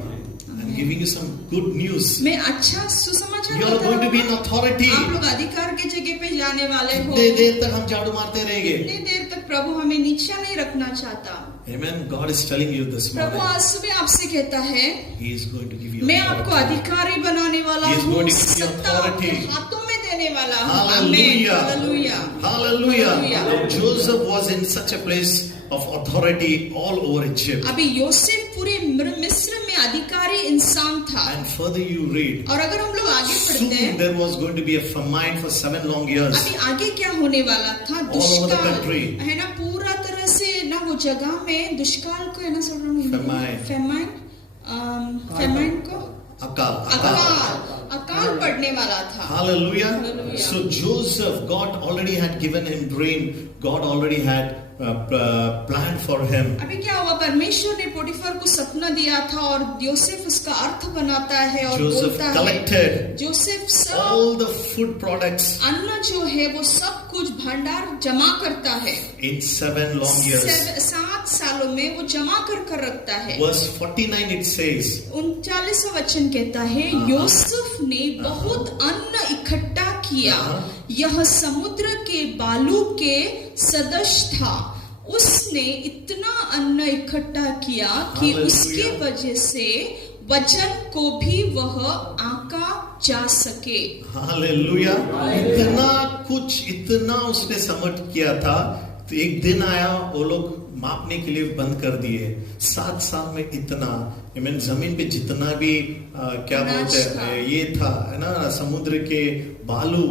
I'm giving you some good news. मैं अच्छा सुसमाचार You are बता going to be in रहा हूँ। authority. आप लोग अधिकार के जगह पे जाने वाले हो। कितने देर तक हम झाड़ू मारते रहेंगे? इतनी देर तक प्रभु हमें नीचा नहीं रखना चाहता। Amen. God is telling you this Prabhu morning. आज सुबह आपसे कहता है, He is going to give you मैं आपको authority. अधिकारी बनाने वाला He is हूँ, going to give you सत्ता आपके authority. हाथों में देने वाला हूँ। Hallelujah. Hallelujah. Hallelujah. Hallelujah. Now, Joseph was in such a place of authority all over Egypt. अभी योसेफ पूरे मिस्र में अधिकारी इंसान था। And further you read, और अगर हम लोग आगे पढ़ते soon हैं, there was going to be a famine for 7 long years. अभी आगे क्या होने वाला था? All over the country. दुष्काल है ना, पूरा तरह से ना वो जगह में दुष्काल को है ना, सब लोग Famine. फेमाइन को Akal. अकाल पड़ने वाला था। Hallelujah. Hallelujah. So Joseph, God already had given him dream. God already had planned for him. अभी क्या हुआ? परमेश्वर ने पोटीफर को सपना दिया था और योसेफ उसका अर्थ बनाता है और Joseph बोलता है। collected जोसेफ सब all the food products अन्न जो है वो सब कुछ भंडार जमा करता है। in 7 long years. 7 सालों में वो जमा कर रखता है। Verse 49 it says, 39वां वचन कहता है, यूसुफ ने बहुत अन्न इकट्ठा किया, यह समुद्र के बालू के सदृश था उसने इतना अन्न इकट्ठा किया कि हालेलुया। उसके वजह से वजन को भी वह आंका जा सके। हालेलुया। इतना कुछ, इतना उसने समर्थ किया था। तो एक दिन आया, वो लोग मापने के लिए बंद कर दिए। 7 साल में इतना, जमीन पे जितना भी क्या बोलते हैं ये था, है ना, समुद्र के बालू,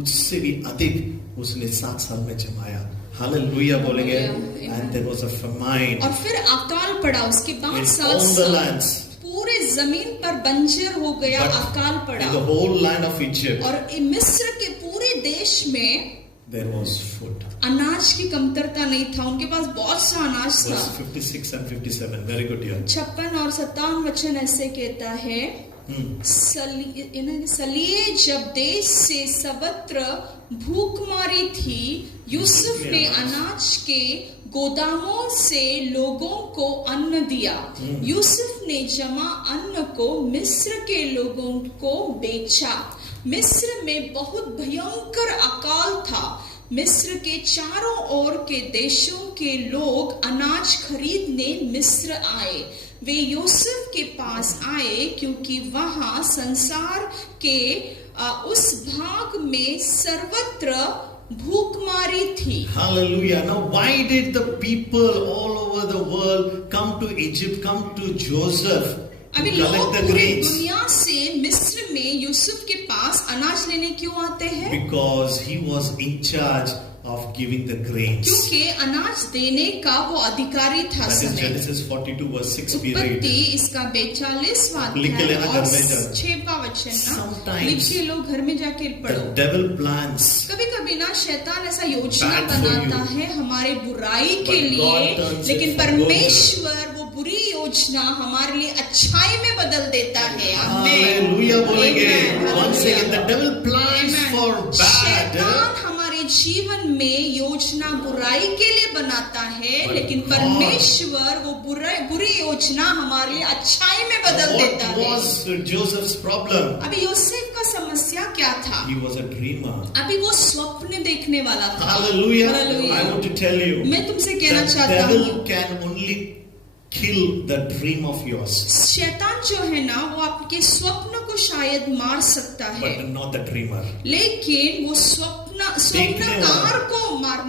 उससे भी अधिक उसने 7 साल में जमाया। हालेलुया बोलेंगे। And there was a famine और फिर अकाल पड़ा उसके 5 in साल all the lands, पूरे जमीन पर बंजर हो गया, But अकाल in the पड़ा। whole land of Egypt और मिस्र के पूरे देश में there was food. अनाज की कमतरता नहीं था, उनके पास बहुत सा अनाज Verse था। 56 and 57, very good here. 56 और 57 वचन ऐसे कहता है, सलिए जब देश से सर्वत्र भूखमारी थी, यूसुफ ने अनाज के गोदामों से लोगों को अन्न दिया। यूसुफ ने जमा अन्न को मिस्र के लोगों को बेचा। मिस्र में बहुत भयंकर अकाल था। मिस्र के चारों ओर के देशों के लोग अनाज खरीदने मिस्र आए। वे यूसुफ के पास आए क्योंकि वहां संसार के उस भाग में सर्वत्र भूखमारी थी। Hallelujah. Now why did the people all over the world come to Egypt, come to Joseph to अभी collect लोग the पूरी grains? दुनिया से मिस्र में यूसुफ के पास अनाज लेने क्यों आते हैं? Because he was in charge of giving the grains. क्योंकि अनाज देने का वो अधिकारी था। That is समय Genesis 42 verse 6 we read. उत्पत्ति इसका 42वां लिख के लेना अध्याय घर में और जाकर। 6वां वचन ना Sometimes लिखिए, लोग घर में जाके The पढ़ो। devil plans. कभी कभी ना शैतान ऐसा योजना Bad for बनाता you. है हमारे बुराई के But लिए, God turns it लेकिन for परमेश्वर वो बुरी योजना हमारे लिए अच्छाई में बदल देता है। आमीन। Hallelujah बोलेंगे। Amen. Once again, the devil plans Amen. for bad. शैतान हमारे जीवन में योजना बुराई के लिए बनाता है, But लेकिन God- परमेश्वर वो बुरी योजना हमारे लिए अच्छाई में बदल देता What है। was Joseph's problem? अभी योसेफ का समस्या क्या था? He was a dreamer. अभी वो स्वप्न देखने वाला था। Hallelujah. Hallelujah. I want to tell you, मैं तुमसे कहना the चाहता हूँ, devil can only kill the dream of yours, शैतान जो है ना वो आपके स्वप्न को शायद मार सकता है, but not the dreamer. लेकिन वो स्वप्नकार को मार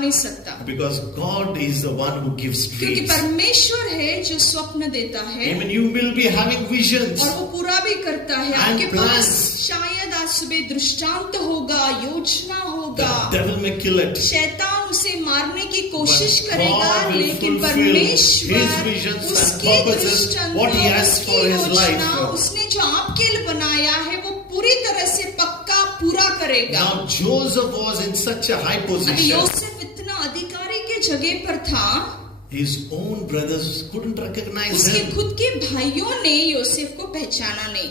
नहीं सकता। Because God is the one who gives क्योंकि dreams. परमेश्वर है जो स्वप्न देता है Amen. You will be having visions. और वो पूरा भी करता है। And आपके पास plans. शायद आज सुबह दृष्टांत होगा, योजना होगा। The devil may kill it. शैतान उसे मारने की कोशिश But करेगा, God will लेकिन fulfill परमेश्वर His visions and उसके purposes, दृष्टांत, what He has उसकी for His life. योजना, उसने जो आपके लिए बनाया है वो पूरी तरह से पक्का पूरा करेगा। Now Joseph was in such a high अभी position. योसेफ इतना अधिकारी के जगह पर था, His own brothers couldn't recognize उसके him. खुद के भाइयों ने योसेफ को पहचाना नहीं,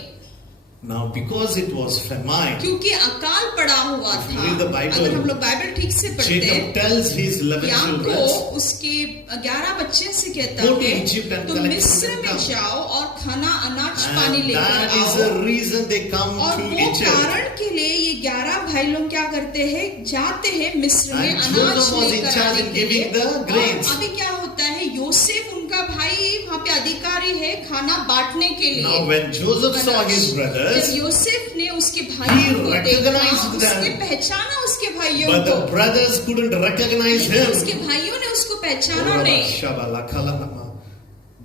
Now because it was famine, क्योंकि अकाल पड़ा हुआ If you था। read the Bible, अगर हम लोग बाइबल ठीक से पढ़ते Jacob tells his 11 याकूब children, उसके 11 बच्चे से कहता Go to है, Egypt and तो collect मिस्र food and में come. जाओ और खाना अनाज पानी and लेकर that is आओ। the reason they come और to वो Egypt. कारण के लिए ये 11 भाई लोग क्या करते हैं, जाते हैं मिस्र में And अनाज Joseph was in लेकर charge आने in के लिए। giving the grains. और अभी क्या होता है, योसेफ उनका भाई वहाँ पे अधिकारी है खाना बांटने के लिए। Now when Joseph saw his brothers, जब योसेफ ने उसके भाइयों को देखा, recognized them. उसने पहचाना उसके भाइयों but को, the brothers couldn't recognize लेकिन him. उसके भाइयों ने उसको पहचाना नहीं।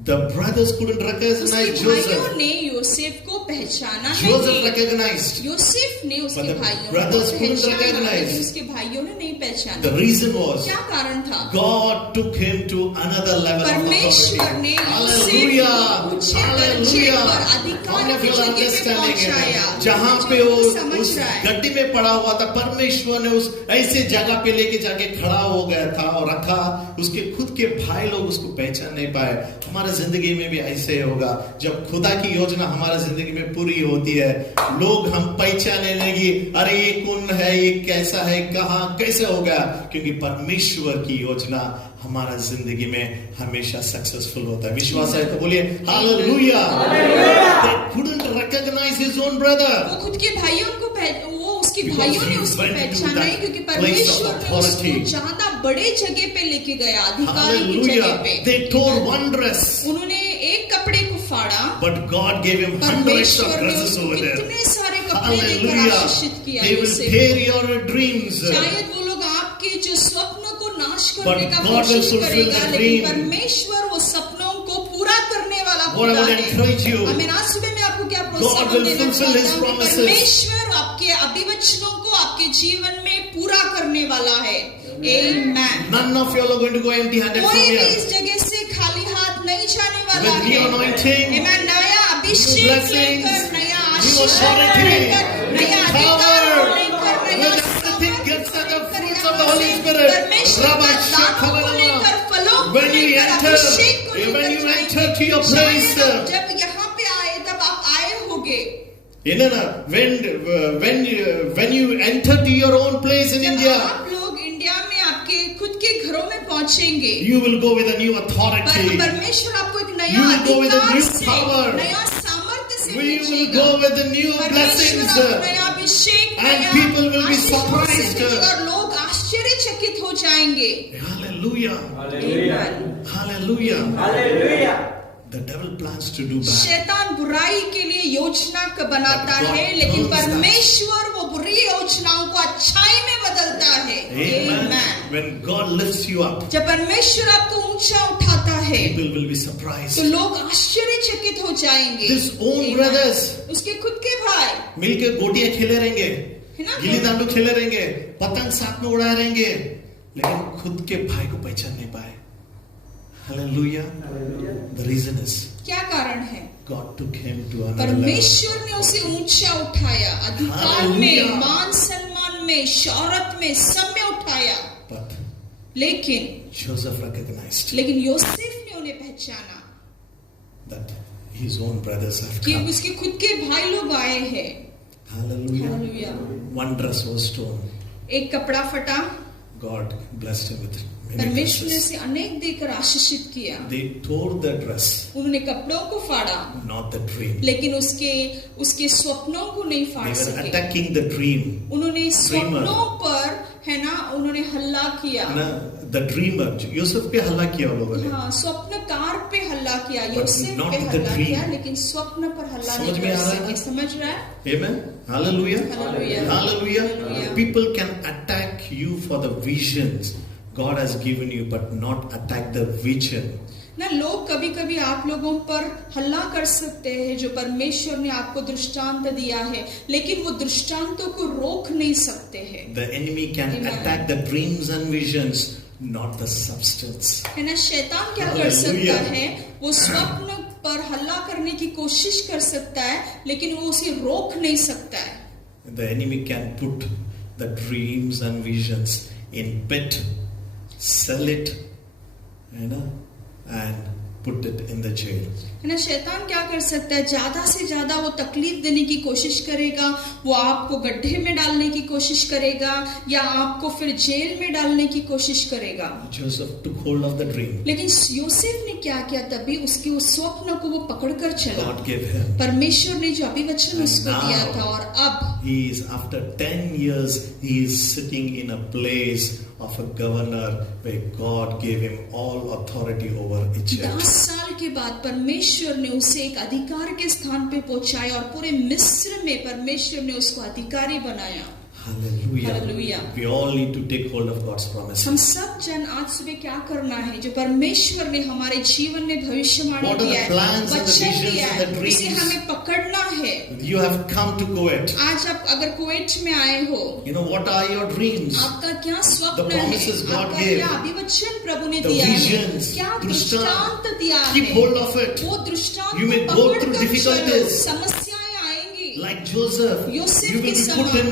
The brothers couldn't उसके recognize भाइयों Joseph. ने योसेफ को पहचाना Joseph नहीं। recognized. योसेफ ने उसके But the भाइयों को brothers couldn't पहचाना, recognize. लेकिन उसके भाइयों ने नहीं पहचाना। The reason was क्या कारण था? God took him to another level of परमेश्वर ने authority. Hallelujah. ऊंचे दर्जे Hallelujah. पर How अधिकार many of की you are जगह पे understanding पहुंचाया। it? जहाँ पे वो समझ उस रहा है। गड्डी में पड़ा हुआ था, परमेश्वर ने उस ऐसे जगह पे लेके जाके खड़ा हो गया था और रखा। उसके खुद के भाई लोग उसको पहचान नहीं पाए। हमारे जिंदगी में भी ऐसे होगा, जब खुदा की योजना हमारे जिंदगी में पूरी होती है, लोग हम पहचानने लगे, अरे ये कौन है, ये कैसा है, कहाँ कैसे हो गया, क्योंकि परमेश्वर की योजना हमारा जिंदगी में हमेशा सक्सेसफुल होता है। विश्वास है तो बोलिए hallelujah. They couldn't recognize his own brother वो खुद के भाइयों को वो उसके because भाइयों ने he उसको went to पहचाना ही क्योंकि that place of परमेश्वर ने उसको authority. ज्यादा बड़े जगह पे लेके गया, अधिकारी की जगह Hallelujah. पे। They tore one dress, उन्होंने एक कपड़े को फाड़ा, but God gave him hundreds of परमेश्वर ने dresses उसको over there. कितने सारे कपड़े देकर Hallelujah. आशीषित किया। He will Yusuf. tear your dreams, शायद वो लोग आपके जो स्वप्नों को नाश but करने का God will कोशिश fulfill करेगा, the लेकिन dream. परमेश्वर वो सपनों को पूरा करने वाला What I खुदा will है। encourage you, आमीन। आज सुबह मैं आपको क्या God प्रोत्साहन will देना fulfill His चाहता हूँ कि promises. परमेश्वर आपके अभिवचनों को आपके जीवन में पूरा करने वाला है। Amen। none of you are going to go empty-handed from कोई भी here. इस जगह से खाली हाथ नहीं जाने वाला With new है। anointing, Amen। नया new अभिषेक blessings, लेकर, नया new आशीष authority, लेकर, नया new अधिकार power, लेकर, नया with everything सामर्थ्य gets at the लेकर, fruits यहाँ of the Holy से Spirit. परमेश्वर का Rabba दानों को लेकर, फलों को When you लेकर, enter, अभिषेक को लेकर when you जाएंगे। enter to your place, शायद आप जब यहाँ पे आए तब आप आए होगे। when you enter to your own place in जब India, आप लोग इंडिया में आपके खुद के घरों में पहुंचेंगे, you will go with a new authority. परमेश्वर आपको एक नया You will go with a अधिकार new से, power. नया सामर्थ्य से We will भेजेगा। go with the new परमेश्वर blessings. आपको नया अभिषेक, And नया people will be आशीष से surprised. भेजेगा और लोग आश्चर्यचकित हो जाएंगे। Hallelujah. Amen। Hallelujah. Hallelujah. The devil plans to do bad. शैतान बुराई के लिए योजना बनाता But God है, लेकिन turns that. परमेश्वर वो बुरी योजनाओं को अच्छाई में बदलता है। Amen. Amen। When God lifts you up, जब परमेश्वर आपको ऊंचा उठाता है people will be तो surprised. लोग आश्चर्यचकित हो जाएंगे। His own Amen। brothers उसके खुद के भाई, मिलके गोटियां खेले रहेंगे, है ना? गिल्ली दांडू खेले रहेंगे, पतंग साथ में उड़ाए रहेंगे, लेकिन खुद के भाई को पहचान नहीं पाए। Hallelujah. The reason is क्या कारण है? God took him to another level. परमेश्वर ने उसे ऊंचा उठाया, अधिकार में, Hallelujah. मान सम्मान में, शौहरत में, सब में उठाया। But लेकिन Joseph recognized योसेफ ने उन्हें पहचाना that his own brothers have कि come. उसके खुद के भाई लोग आए हैं। Hallelujah. Hallelujah. One dress was torn. एक कपड़ा फटा, God blessed him with many परमेश्वर ने dresses. उसे अनेक देकर आशीषित किया। They tore the dress, उन्होंने कपड़ों को फाड़ा, not the dream. लेकिन उसके स्वप्नों को नहीं फाड़ They were सके। attacking the dream. उन्होंने स्वप्नों पर, है ना, उन्होंने हल्ला किया। ना, the dreamer. यूसुफ पे हल्ला किया उन लोगों ने. हाँ, स्वप्नकार पे हल्ला किया, But योसेफ not पे the हल्ला dream. किया, लेकिन स्वप्न पर हल्ला समझ नहीं में कर आ रहा है सके। ना? समझ रहा है? Amen. Hallelujah. Hallelujah. Hallelujah. Hallelujah. People can attack you for the visions God has given you, but not attack the vision. ना, लोग कभी कभी आप लोगों पर हल्ला कर सकते हैं जो परमेश्वर ने आपको दृष्टांत दिया है, लेकिन वो दृष्टांतों को रोक नहीं सकते हैं। The enemy can Amen. attack the dreams and visions, not the substance. है ना, शैतान क्या कर Hallelujah. सकता है? वो स्वप्न पर हल्ला करने की कोशिश कर सकता है, लेकिन वो उसे रोक नहीं सकता है। The enemy can put the dreams and visions in pit, sell it, and put it in the jail. है ना, शैतान क्या कर सकता है? ज्यादा से ज्यादा वो तकलीफ देने की कोशिश करेगा, वो आपको गड्ढे में डालने की कोशिश करेगा, या आपको फिर जेल में डालने की कोशिश करेगा। Joseph took hold of the dream. लेकिन योसेफ ने क्या किया? तभी उसके उस स्वप्न को वो पकड़कर चला। God gave him. परमेश्वर ने जो अभिवचन And उसको now, दिया था, और अब He is, after 10 years, he is sitting in a place of a governor where God gave him all authority over 10 Egypt. साल के बाद परमेश्वर ने उसे एक अधिकार के स्थान पे पहुंचाया, और पूरे मिस्र में परमेश्वर ने उसको अधिकारी बनाया। Hallelujah. Hallelujah. We all need to take hold of God's promises. हम सब जन आज सुबह क्या करना है? जो परमेश्वर ने हमारे जीवन में भविष्यवाणी What are the दिया है, plans and the वचन visions दिया and है, the उसे dreams? हमें पकड़ना है। You have come to Kuwait. आज आप अगर कुवैत में आए हो, You know, what are your dreams? आपका क्या The स्वप्न है? promises God आपका gave. क्या अभिवचन प्रभु ने The दिया है? visions, क्या दृष्टांत. दृष्टांत दिया Keep है? hold of it. वो दृष्टांत You may को go पकड़ through कर difficulties. चलो, समस्याएं आएंगी। Like Joseph, Yosef you will के be समान put in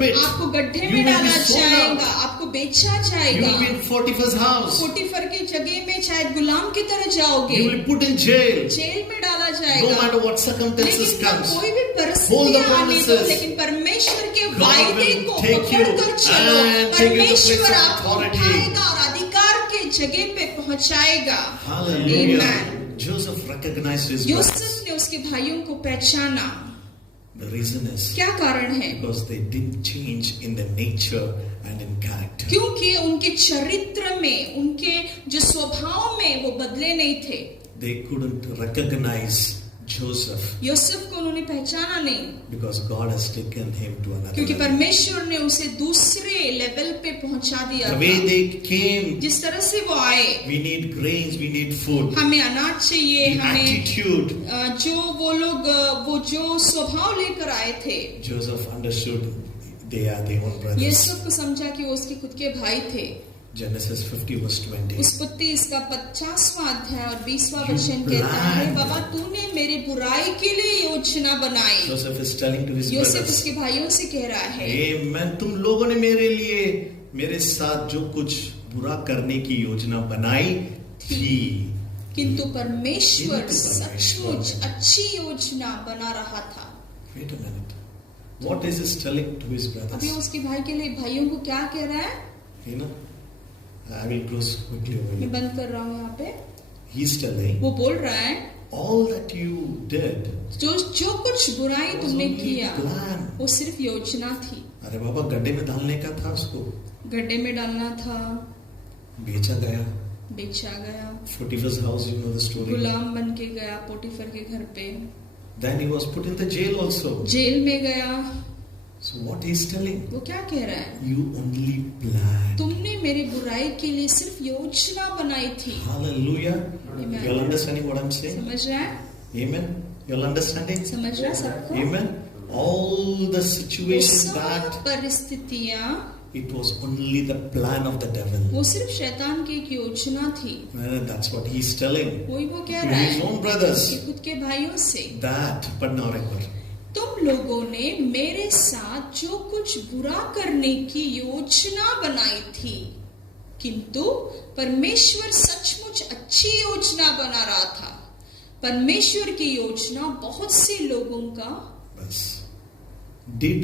pit. आपको गड्ढे You में will be डाला sold जाएगा, out. आपको बेचा You जाएगा। will be in Potiphar's house. Potiphar की जगह में शायद गुलाम की तरह जाओगे, You will be put in jail. Jail में डाला No जाएगा। matter what circumstances लेकिन comes, कोई भी Hold the परिस्थितियां आने दो, promises. लेकिन परमेश्वर के God वायदे will को take you पकड़ कर चलो। and take you to परमेश्वर place of आपको authority. उठाएगा और अधिकार के जगह पे पहुंचाएगा। Hallelujah. Amen. Joseph recognized his brothers. Yusuf ने उसके भाइयों को पहचाना। The reason is क्या कारण है? because they didn't change in their nature and in character. क्योंकि उनके चरित्र में, उनके जो स्वभाव में वो बदले नहीं थे. They couldn't recognize Joseph Yusuf को उन्होंने पहचाना नहीं, because God has taken him to another क्योंकि level. परमेश्वर ने उसे दूसरे लेवल पे पहुंचा दिया The way था. they came, जिस तरह से वो आए, we need grains, we need food. हमें अनाज चाहिए, The हमें attitude. जो वो लोग वो जो स्वभाव लेकर आए थे. Joseph understood they are their own brothers. Yusuf को समझा कि वो उसके खुद के भाई थे. Genesis 50 verse 20. उत्पत्ति इसका 50वां अध्याय और 20वां You वचन कहता है, planned. बाबा तूने मेरे बुराई के लिए योजना बनाई. Joseph is telling to his Yusuf brothers, उसके भाइयों से कह रहा है, Amen. तुम लोगों ने मेरे लिए मेरे साथ जो कुछ बुरा करने की योजना बनाई थी, किंतु परमेश्वर किंतु परमेश्वर सचमुच ने- अच्छी योजना बना रहा था. wait a minute. What is he telling to his अभी brothers? उसके भाई के लिए भाइयों को क्या कह रहा है? You know, I will close quickly over मैं here. बंद कर रहा हूँ यहाँ पे. He's telling, वो बोल रहा है, all that you did जो कुछ बुराई was तुमने only किया plan. वो सिर्फ योजना थी. अरे बाबा, गड्ढे में डालने का था उसको, गड्ढे में डालना था, बेचा गया. बेचा गया, Potiphar's house, you know the story. गुलाम बन के गया पोटीफर के घर पे, Then he was put in the jail also. Jail में गया. So what he's telling, वो क्या कह रहा है? you only planned. तुमने मेरी बुराई के लिए सिर्फ योजना बनाई थी. Hallelujah. Amen. You all understanding what I'm saying? समझ रहा है? Amen. You all understanding? समझ रहा है सबको? Amen. All the वो situation सब that परिस्थितियां, it was only the plan of the devil. वो सिर्फ शैतान की एक योजना थी. And that's what he's telling वही वो कह to रहा his है own brothers. कि खुद के भाइयों से, That, but now remember, तुम लोगों ने मेरे साथ जो कुछ बुरा करने की योजना बनाई थी, किंतु परमेश्वर सचमुच अच्छी योजना बना रहा था. परमेश्वर की योजना बहुत से लोगों का. bas. Did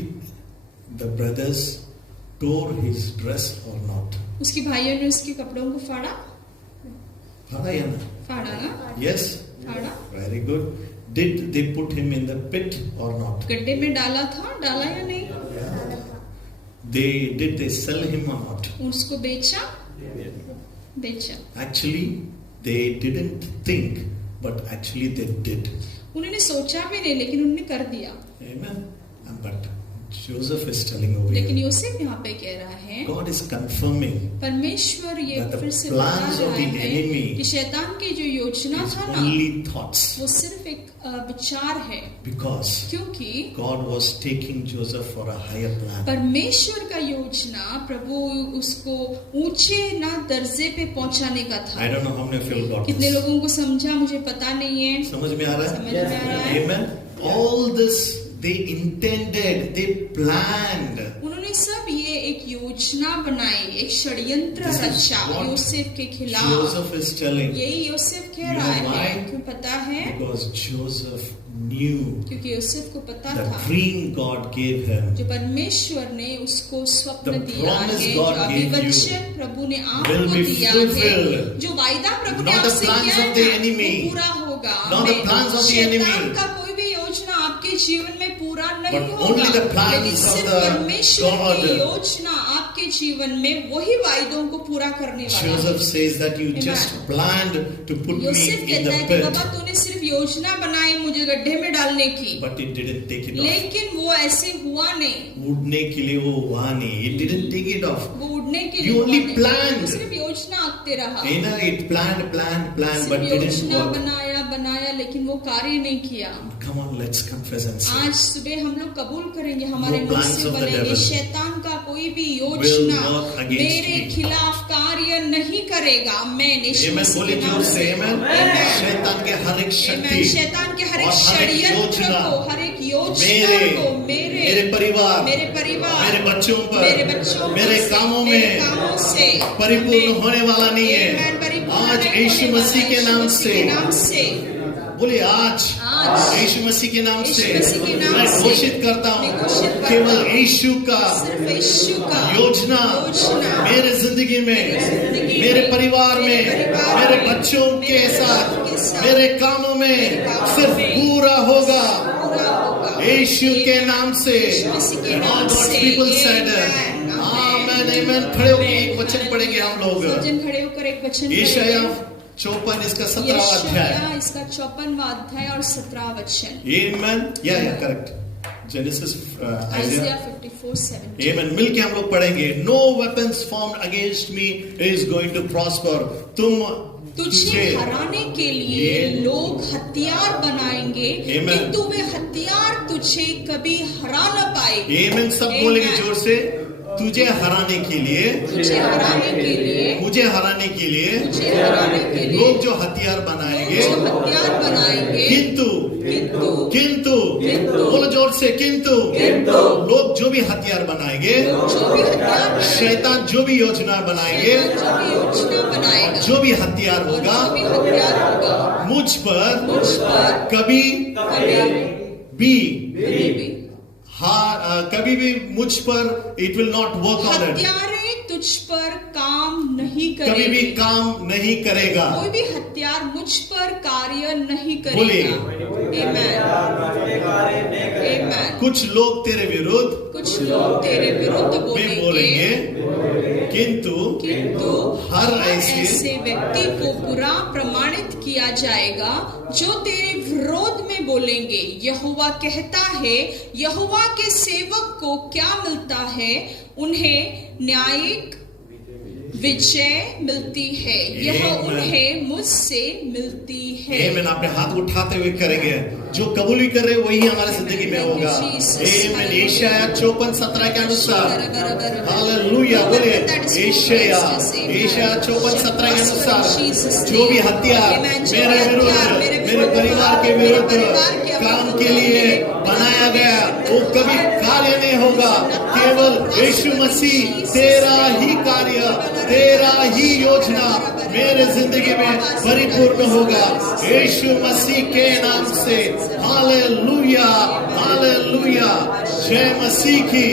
the brothers tore his dress or not? उसके भाइयों ने उसके कपड़ों को फाड़ा. फाड़ा या ना? फाड़ा ना? Yes. फाड़ा. Very good. Did they put him in the pit or not? गड्ढे में डाला था, डाला या नहीं? Did they sell him or not? उसको बेचा, बेचा. Actually, they didn't think, but actually they did. उन्होंने सोचा भी नहीं, लेकिन उन्होंने कर दिया. Amen. But Joseph is telling over लेकिन here, यूसुफ यहाँ पे कह रहा है, God is confirming परमेश्वर ये that the फिर से plans बता of रहा the है enemy कि शैतान की जो योजना is था ना, only thoughts, वो सिर्फ एक विचार है. because क्योंकि God was taking Joseph for a higher plan. परमेश्वर का योजना प्रभु उसको ऊंचे ना दर्जे पे पहुंचाने का था. I don't know how many of you got कितने this. लोगों को समझा मुझे पता नहीं है. समझ में आ रहा है? समझ में आ रहा है? Amen. All this they intended, they planned. उन्होंने सब ये एक योजना बनाई, एक षड्यंत्र This is रचा what यूसुफ के खिलाफ. Joseph is telling, यही यूसुफ कह You रहा know है. why? क्यों पता है? because Joseph knew क्योंकि यूसुफ को पता the था dream God gave him जो परमेश्वर ने उसको स्वप्न The दिया promise है, God जो gave you अभिवचन प्रभु ने will आपको be दिया fulfilled. है, जो वायदा प्रभु ने Not the आपसे plans किया of the है enemy. वो पूरा होगा. Not the plans of the शैतान enemy. का कोई भी योजना आपके जीवन में पूरा नहीं But होगा, only the plans लेकिन of सिर्फ the परमेश्वर की God. योजना आपके जीवन में वही वायदों को पूरा करने वाला है. Joseph says that you Amen. just planned to put me Yusuf in कहता the है कि pit, बाबा तूने सिर्फ योजना बनाई मुझे गड्ढे में डालने की, but it didn't take it off. लेकिन वो ऐसे हुआ नहीं. उड़ने के लिए वो हुआ नहीं. It didn't take it off. वो उड़ने के You लिए only हुआ नहीं. planned. वो सिर्फ योजना आंकते रहा. You know, it planned, but सिर्फ didn't योजना work. बनाया लेकिन वो कार्य नहीं किया. Come on, let's confess and say, आज सुबह हम लोग कबूल करेंगे, हमारे No मुंह plans से of the बनेंगे, devil शैतान का कोई भी will योजना work against मेरे me. खिलाफ कार्य नहीं करेगा. मैं यीशु Amen. मसीह बोले के जोर नाम से से Amen. Amen. शैतान के हर एक Amen. शक्ति शैतान के हर एक और हर एक षड्यंत्र योजना को, हर एक योजना को मेरे परिवार, मेरे परिवार, मेरे बच्चों पर, मेरे बच्चों मेरे से, कामों मेरे में कामों से परिपूर्ण होने वाला नहीं Amen. है. परिपूर्ण आज नहीं यीशु होने वाला, मसीह के यीशु नाम मसीह के नाम से बोले आज आज यीशु मसीह के नाम यीशु से मसीह के नाम मैं से घोषित करता मैं हूँ घोषित करता केवल हूँ, यीशु का सिर्फ यीशु का योजना मेरे जिंदगी में, मेरे परिवार में, मेरे बच्चों के साथ, मेरे कामों में सिर्फ पूरा होगा. यीशु के नाम से यीशु मसीह के And all नाम God's से, people said Amen, आमेन आमेन। खड़े होकर एक वचन पढ़ेंगे हम लोग। सब जन खड़े होकर एक वचन यशाया पढ़ेंगे। 54 इसका 17वां अध्याय। यशाया इसका 54वां अध्याय और 17वां वचन। Amen, yeah correct। Genesis Isaiah 54:17। Amen। मिलके हम लोग पढ़ेंगे। No weapons formed against me is going to prosper। तुझे हराने के लिए लोग हथियार बनाएंगे, Amen। किंतु वे हथियार तुझे कभी हरा न पाएंगे। Amen। सब बोलेंगे जोर से। तुझे हराने के लिए, तुझे हराने के लिए, मुझे हराने के लिए, मुझे हराने के लिए लोग जो हथियार बनाएंगे, जो हथियार बनाएंगे, किंतु किंतु किंतु बोलो जोर से, किंतु लोग जो भी हथियार बनाएंगे, जो भी हथियार शैतान जो भी योजना बनाएंगे, जो भी योजना बनाएगा, जो भी हथियार होगा, जो भी हथियार होगा, मुझ पर कभी भी कभी भी मुझ पर it will not work on it. हथियारें तुझ पर काम नहीं करेगा, कभी भी काम नहीं करेगा। कोई भी हथियार मुझ पर कार्य नहीं करेगा। आमेन, आमेन। कुछ लोग तेरे विरुद्ध, कुछ लोग तेरे विरुद्ध बोलेंगे, किंतु हर ऐसे व्यक्ति को बुरा प्रमाणित किया जाएगा जो तेरे विरोध में बोलेंगे। यहोवा कहता है, यहोवा के सेवक को क्या मिलता है? उन्हें न्यायिक विजय मिलती है, यह उन्हें मुझसे मिलती है। आमीन। अपने हाथ उठाते हुए करेंगे। जो कबूली कर रहे वही हमारे जिंदगी में होगा। आमीन। यशाया 54:17 के अनुसार, हालेलुया। बोलिए यशाया 54:17 के अनुसार, जो भी हथियार मेरे विरुद्ध, मेरे परिवार के विरुद्ध काम के लिए बनाया गया, वो कभी कार्य नहीं होगा। केवल यीशु मसीह तेरा ही कार्य, तेरा ही योजना मेरे जिंदगी में परिपूर्ण होगा, यीशु मसीह के नाम से। Hallelujah, hallelujah. जय मसीह की,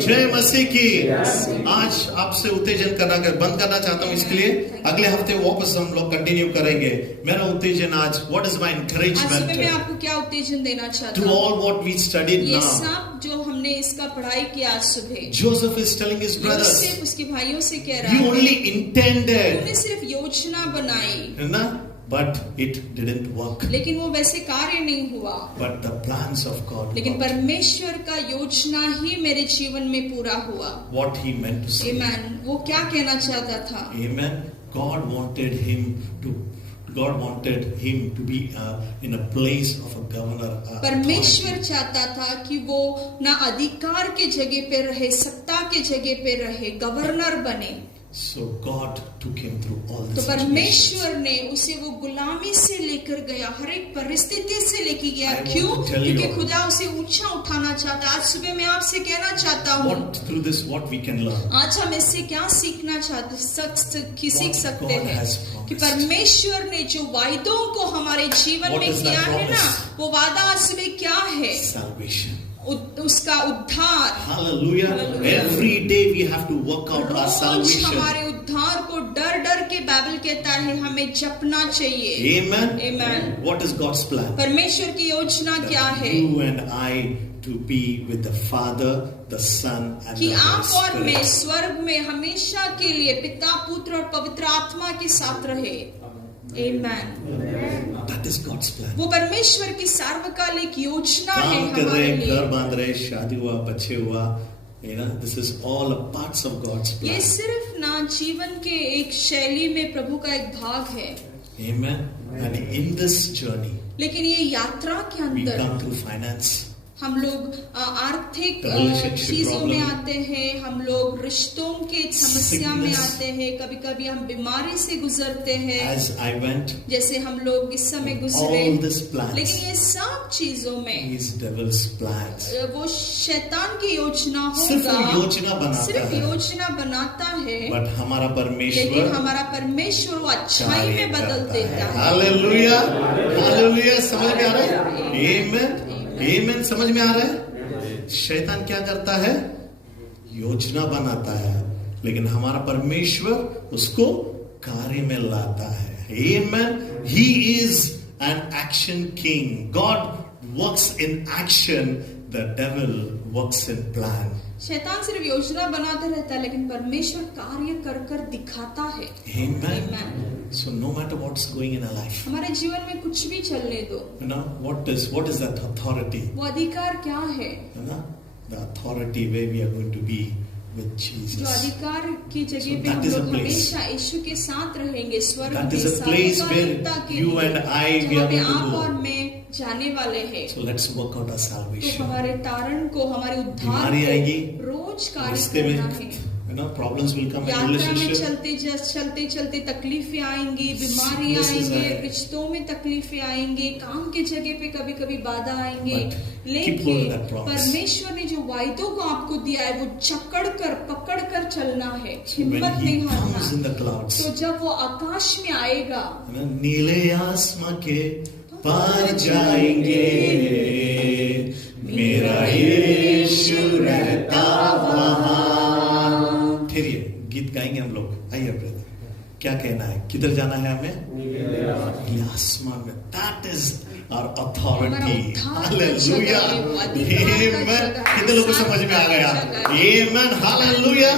जय मसीह की। आज आपसे उत्तेजन करना बंद करना चाहता हूं, इसके लिए अगले हफ्ते वापस हम लोग कंटिन्यू करेंगे। मेरा उत्तेजन आज, व्हाट इज माय एनकरेजमेंट मैं आपको क्या उत्तेजन देना चाहता टू हूं? ऑल व्हाट वी स्टडीड ये नाउ। सब जो हमने इसका पढ़ाई किया आज सुबह, Joseph is telling his brothers, सिर्फ उसके भाइयों से कह रहा you है, only intended, उन्होंने सिर्फ योजना बनाई, है ना, but it didn't work. लेकिन वो वैसे कार्य नहीं हुआ। But the plans of God, लेकिन परमेश्वर का योजना ही मेरे जीवन में पूरा हुआ। what he meant to say. आमेन। वो क्या कहना चाहता था? Amen. God wanted him to be in a place of a governor. परमेश्वर चाहता था कि वो ना अधिकार के जगह पे रहे, सत्ता के जगह पे रहे, गवर्नर बने। So God took him through all तो this. परमेश्वर ने उसे वो गुलामी से लेकर गया, हर एक परिस्थिति से लेकर गया। क्यों? क्योंकि खुदा उसे ऊंचा उठाना चाहता। आज सुबह मैं आपसे कहना चाहता हूँ, Through this what we can learn. आज हम इससे क्या सीखना सीख सकते हैं कि परमेश्वर ने जो वायदों को हमारे जीवन में किया है ना, वो वादा आज सुबह क्या है? Salvation. उसका उद्धार। Hallelujah. Every day we have to work out our salvation. हमारे उद्धार को डर डर के बाइबल कहता है हमें जपना चाहिए। Amen. Amen. What is God's plan? परमेश्वर की योजना क्या है? You and I to be with the Father, the Son and कि the Holy आप और मैं Spirit. स्वर्ग में हमेशा के लिए पिता, पुत्र और पवित्र आत्मा के साथ रहे। Amen. That is God's plan. वो परमेश्वर की सार्वकालिक योजना है काम कर हमारे रहे, लिए। घर बांध रहे, शादी हुआ, बच्चे हुआ, this is all a parts of God's ये plan. सिर्फ ना जीवन के एक शैली में प्रभु का एक भाग है। Amen. And in this journey, लेकिन ये यात्रा के we अंदर come through finance. हम लोग आर्थिक Relationship चीजों में problem. आते हैं, हम लोग रिश्तों के समस्या में Sickness. आते हैं, कभी कभी हम बीमारी से गुजरते हैं, As I went, जैसे हम लोग इस समय गुजरे। all these plans, लेकिन ये सब चीजों में is devil's plans. वो शैतान की योजना सिर्फ होगा, योजना बनाता सिर्फ है, योजना बनाता है, but हमारा लेकिन परमेश्वर हमारा परमेश्वर वो अच्छाई में बदल देता है। Hallelujah, hallelujah. समझ में आ रहा है? आमेन, आमेन। समझ में आ रहा है? शैतान क्या करता है? योजना बनाता है, लेकिन हमारा परमेश्वर उसको कार्य में लाता है। Amen. He is an action king. God works in action, the devil works in plan. शैतान सिर्फ योजना बनाता रहता है, लेकिन परमेश्वर कार्य कर कर दिखाता है। Amen. Amen. So no matter what's going in our life, हमारे जीवन में कुछ भी चलने दो, you know, what is that authority? वो अधिकार क्या है? You know, the authority where we are going to be with जो Jesus. अधिकार की जगह So पे that हम is a लोग place. हमेशा यीशु के साथ रहेंगे, स्वर्ग That के is a साथ place where एकांतता के you लिए, and I, we जहाँ are पे going to आप go. और मैं जाने वाले हैं। So let's work out our तो salvation. हमारे तारण को, हमारे उद्धार बीमारी आएगी, को रोज कार्य रास्ते में, करना है। you know, problems will come in यात्रा में relationship. चलते चलते तकलीफें आएंगी, बीमारी Sicknesses आएंगे, आए। रिश्तों में तकलीफें आएंगे, काम के जगह पे कभी कभी बाधा आएंगे, But keep hold of that लेकिन promise. परमेश्वर ने जो वायदों को आपको दिया है वो पकड़ कर चलना है, When हिम्मत he नहीं comes in हारना। the clouds, तो जब वो आकाश में आएगा, you know, नीले आसमां के पार जाएंगे, मेरा यीशु रहता वहाँ। ठहरिए, गीत गाएंगे हम लोग। आइए ब्रदर, क्या कहना है, किधर जाना है हमें? नीले आसमान में। That is our authority. Hallelujah. Amen. कितने लोगों को समझ में आ गया? Amen. Hallelujah.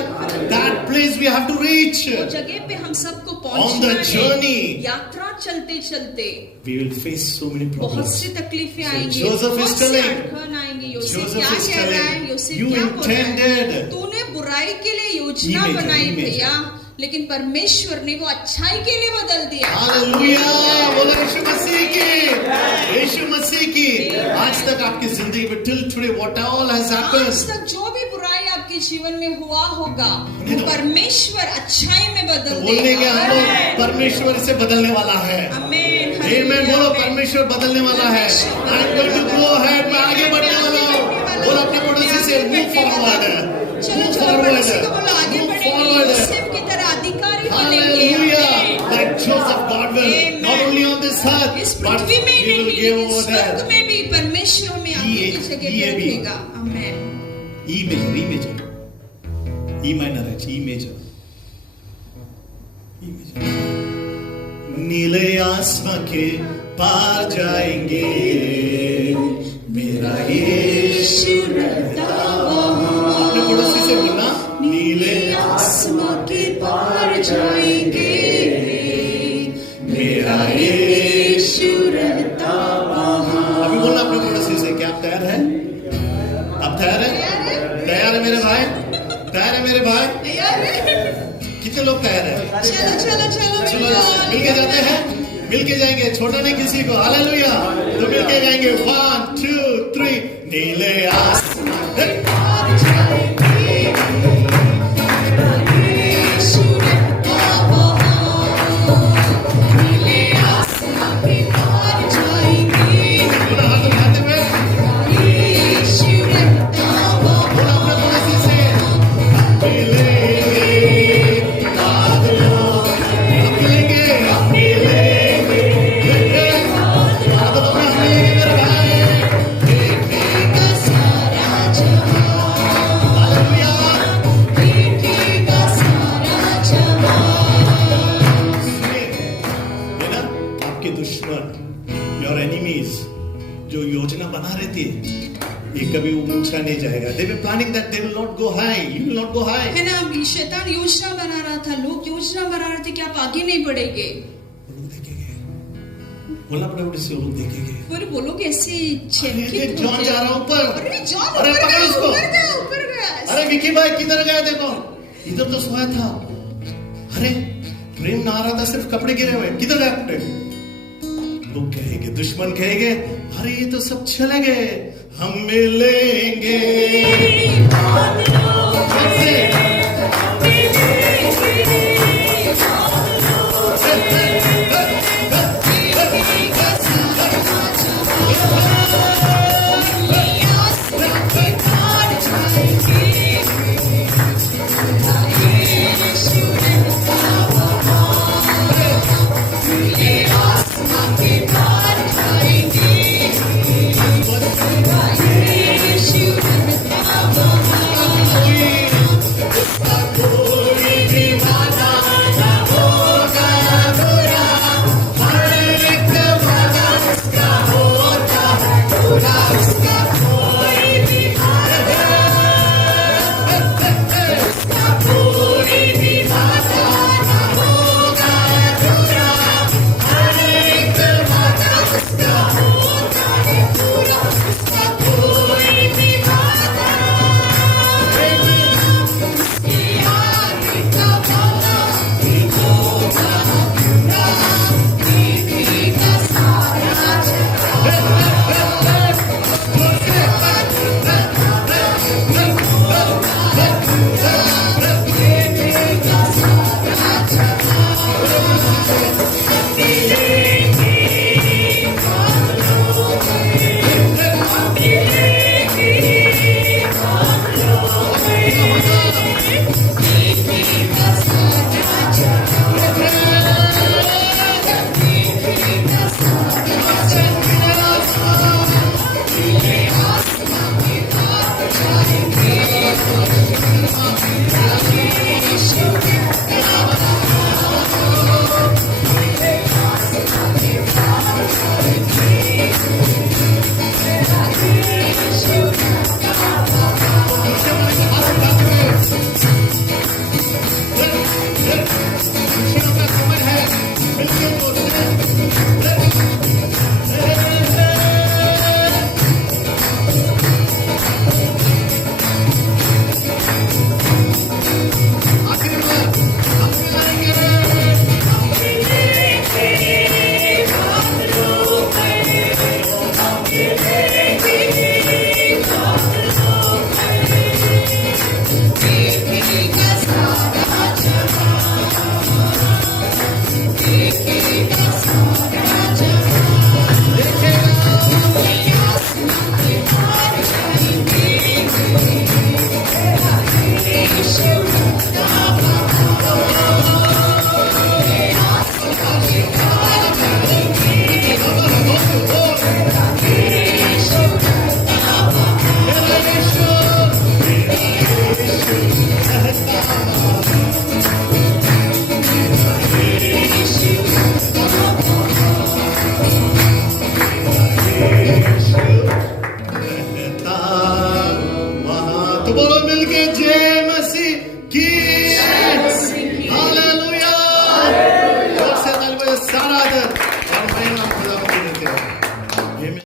That place we have to reach. वो जगह पे हम सबको On पहुंचना the है। journey. यात्रा चलते चलते We will face so many बहुत problems. सी तकलीफें So आएंगी, Joseph is बहुत से telling, अड़चन आएंगी। योसेफ Joseph क्या is कह रहा है? telling, योसेफ you क्या बोल रहा है? intended. तूने बुराई के लिए योजना Image, बनाई image. भैया, लेकिन परमेश्वर ने वो अच्छाई के लिए बदल दिया। हालेलुया, बोलो यीशु मसीह की, यीशु मसीह की। आज तक आपकी जिंदगी में till today what all has आज happened, तक जो भी बुराई आपके जीवन में हुआ होगा, नहीं वो तो- परमेश्वर अच्छाई में बदल बोलने के हम लोग देगा। परमेश्वर से बदलने वाला है। आमीन। Amen, बोलो परमेश्वर बदलने वाला है। I'm going to go ahead, मैं आगे बढ़ने वाला हूँ। बोलो अपने पड़ोसी से move forward, चलो move चलो पड़ोसी को बोलो आगे move बढ़ेंगे, forward. योसेफ की तरह अधिकारी बनेंगे। Hallelujah, आमीन। like Joseph, God will Amen. not only on this earth, इस but पृथ्वी में He will नहीं, give लेकिन over स्वर्ग there. में भी परमेश्वर में आपकी जगह पे ये भी। रखेगा। आमीन। E major, E minor है, E major, E major. नीले आसमां के पार जाएंगे, मेरा यीशु रहता वहाँ। अपने पड़ोसी से बोलना, नीले आसमां के पार जाएंगे, मेरा यीशु रहता वहाँ। अभी बोलना अपने पड़ोसी से, क्या आप तैयार है? आप तैयार है? तैयार है मेरे भाई? तैयार है मेरे भाई? तैयार है? कितने लोग तैयार है? चलो चलो चलो चलो मिलके जाते हैं, मिलके जाएंगे, छोड़ना नहीं किसी को। हालेलुया, तो मिलके जाएंगे। 1 2 3 नीले आसमान हे! पार जाएंगे, यीशु रहता वहाँ। नीले आसमां के पार जाएंगे, अपना हाथ उठाते हुए यीशु रहता वहाँ। बोला अपने पड़ोसी से, मिलेंगे बादलों, अब मिलेंगे, अब मिलेंगे, बादलों में हम मिलेंगे मेरे भाई। देखेगा सारा जहां, हालेलुया, देखेगा सारा जहां। ये ना आपके दुश्मन, योर एनिमीज, जो योजना बना रहे थे, ये कभी ऊंचा नहीं जाएगा। They were planning that they will not go high, you will not go high. है ना, अभी शैतान योजना बना रहा था, लोग योजना बना रहे थे कि आप आगे नहीं बढ़ेंगे। वो लोग देखेंगे, बोला अपने बड़े से, वो लोग देखेंगे। फिर बोलोगे ऐसे अरे चमकित जॉन जा रहा ऊपर, अरे जॉन अरे ऊपर पकड़ गया, इसको। ऊपर गया। अरे विकी भाई किधर गया? देखो इधर तो सोया था। अरे प्रेम ना आ रहा था, सिर्फ कपड़े गिरे हुए, किधर गए कपड़े? लोग कहेंगे, दुश्मन कहेंगे, अरे ये तो सब चले गए, हम मिलेंगे। यीशु रहता वहाँ।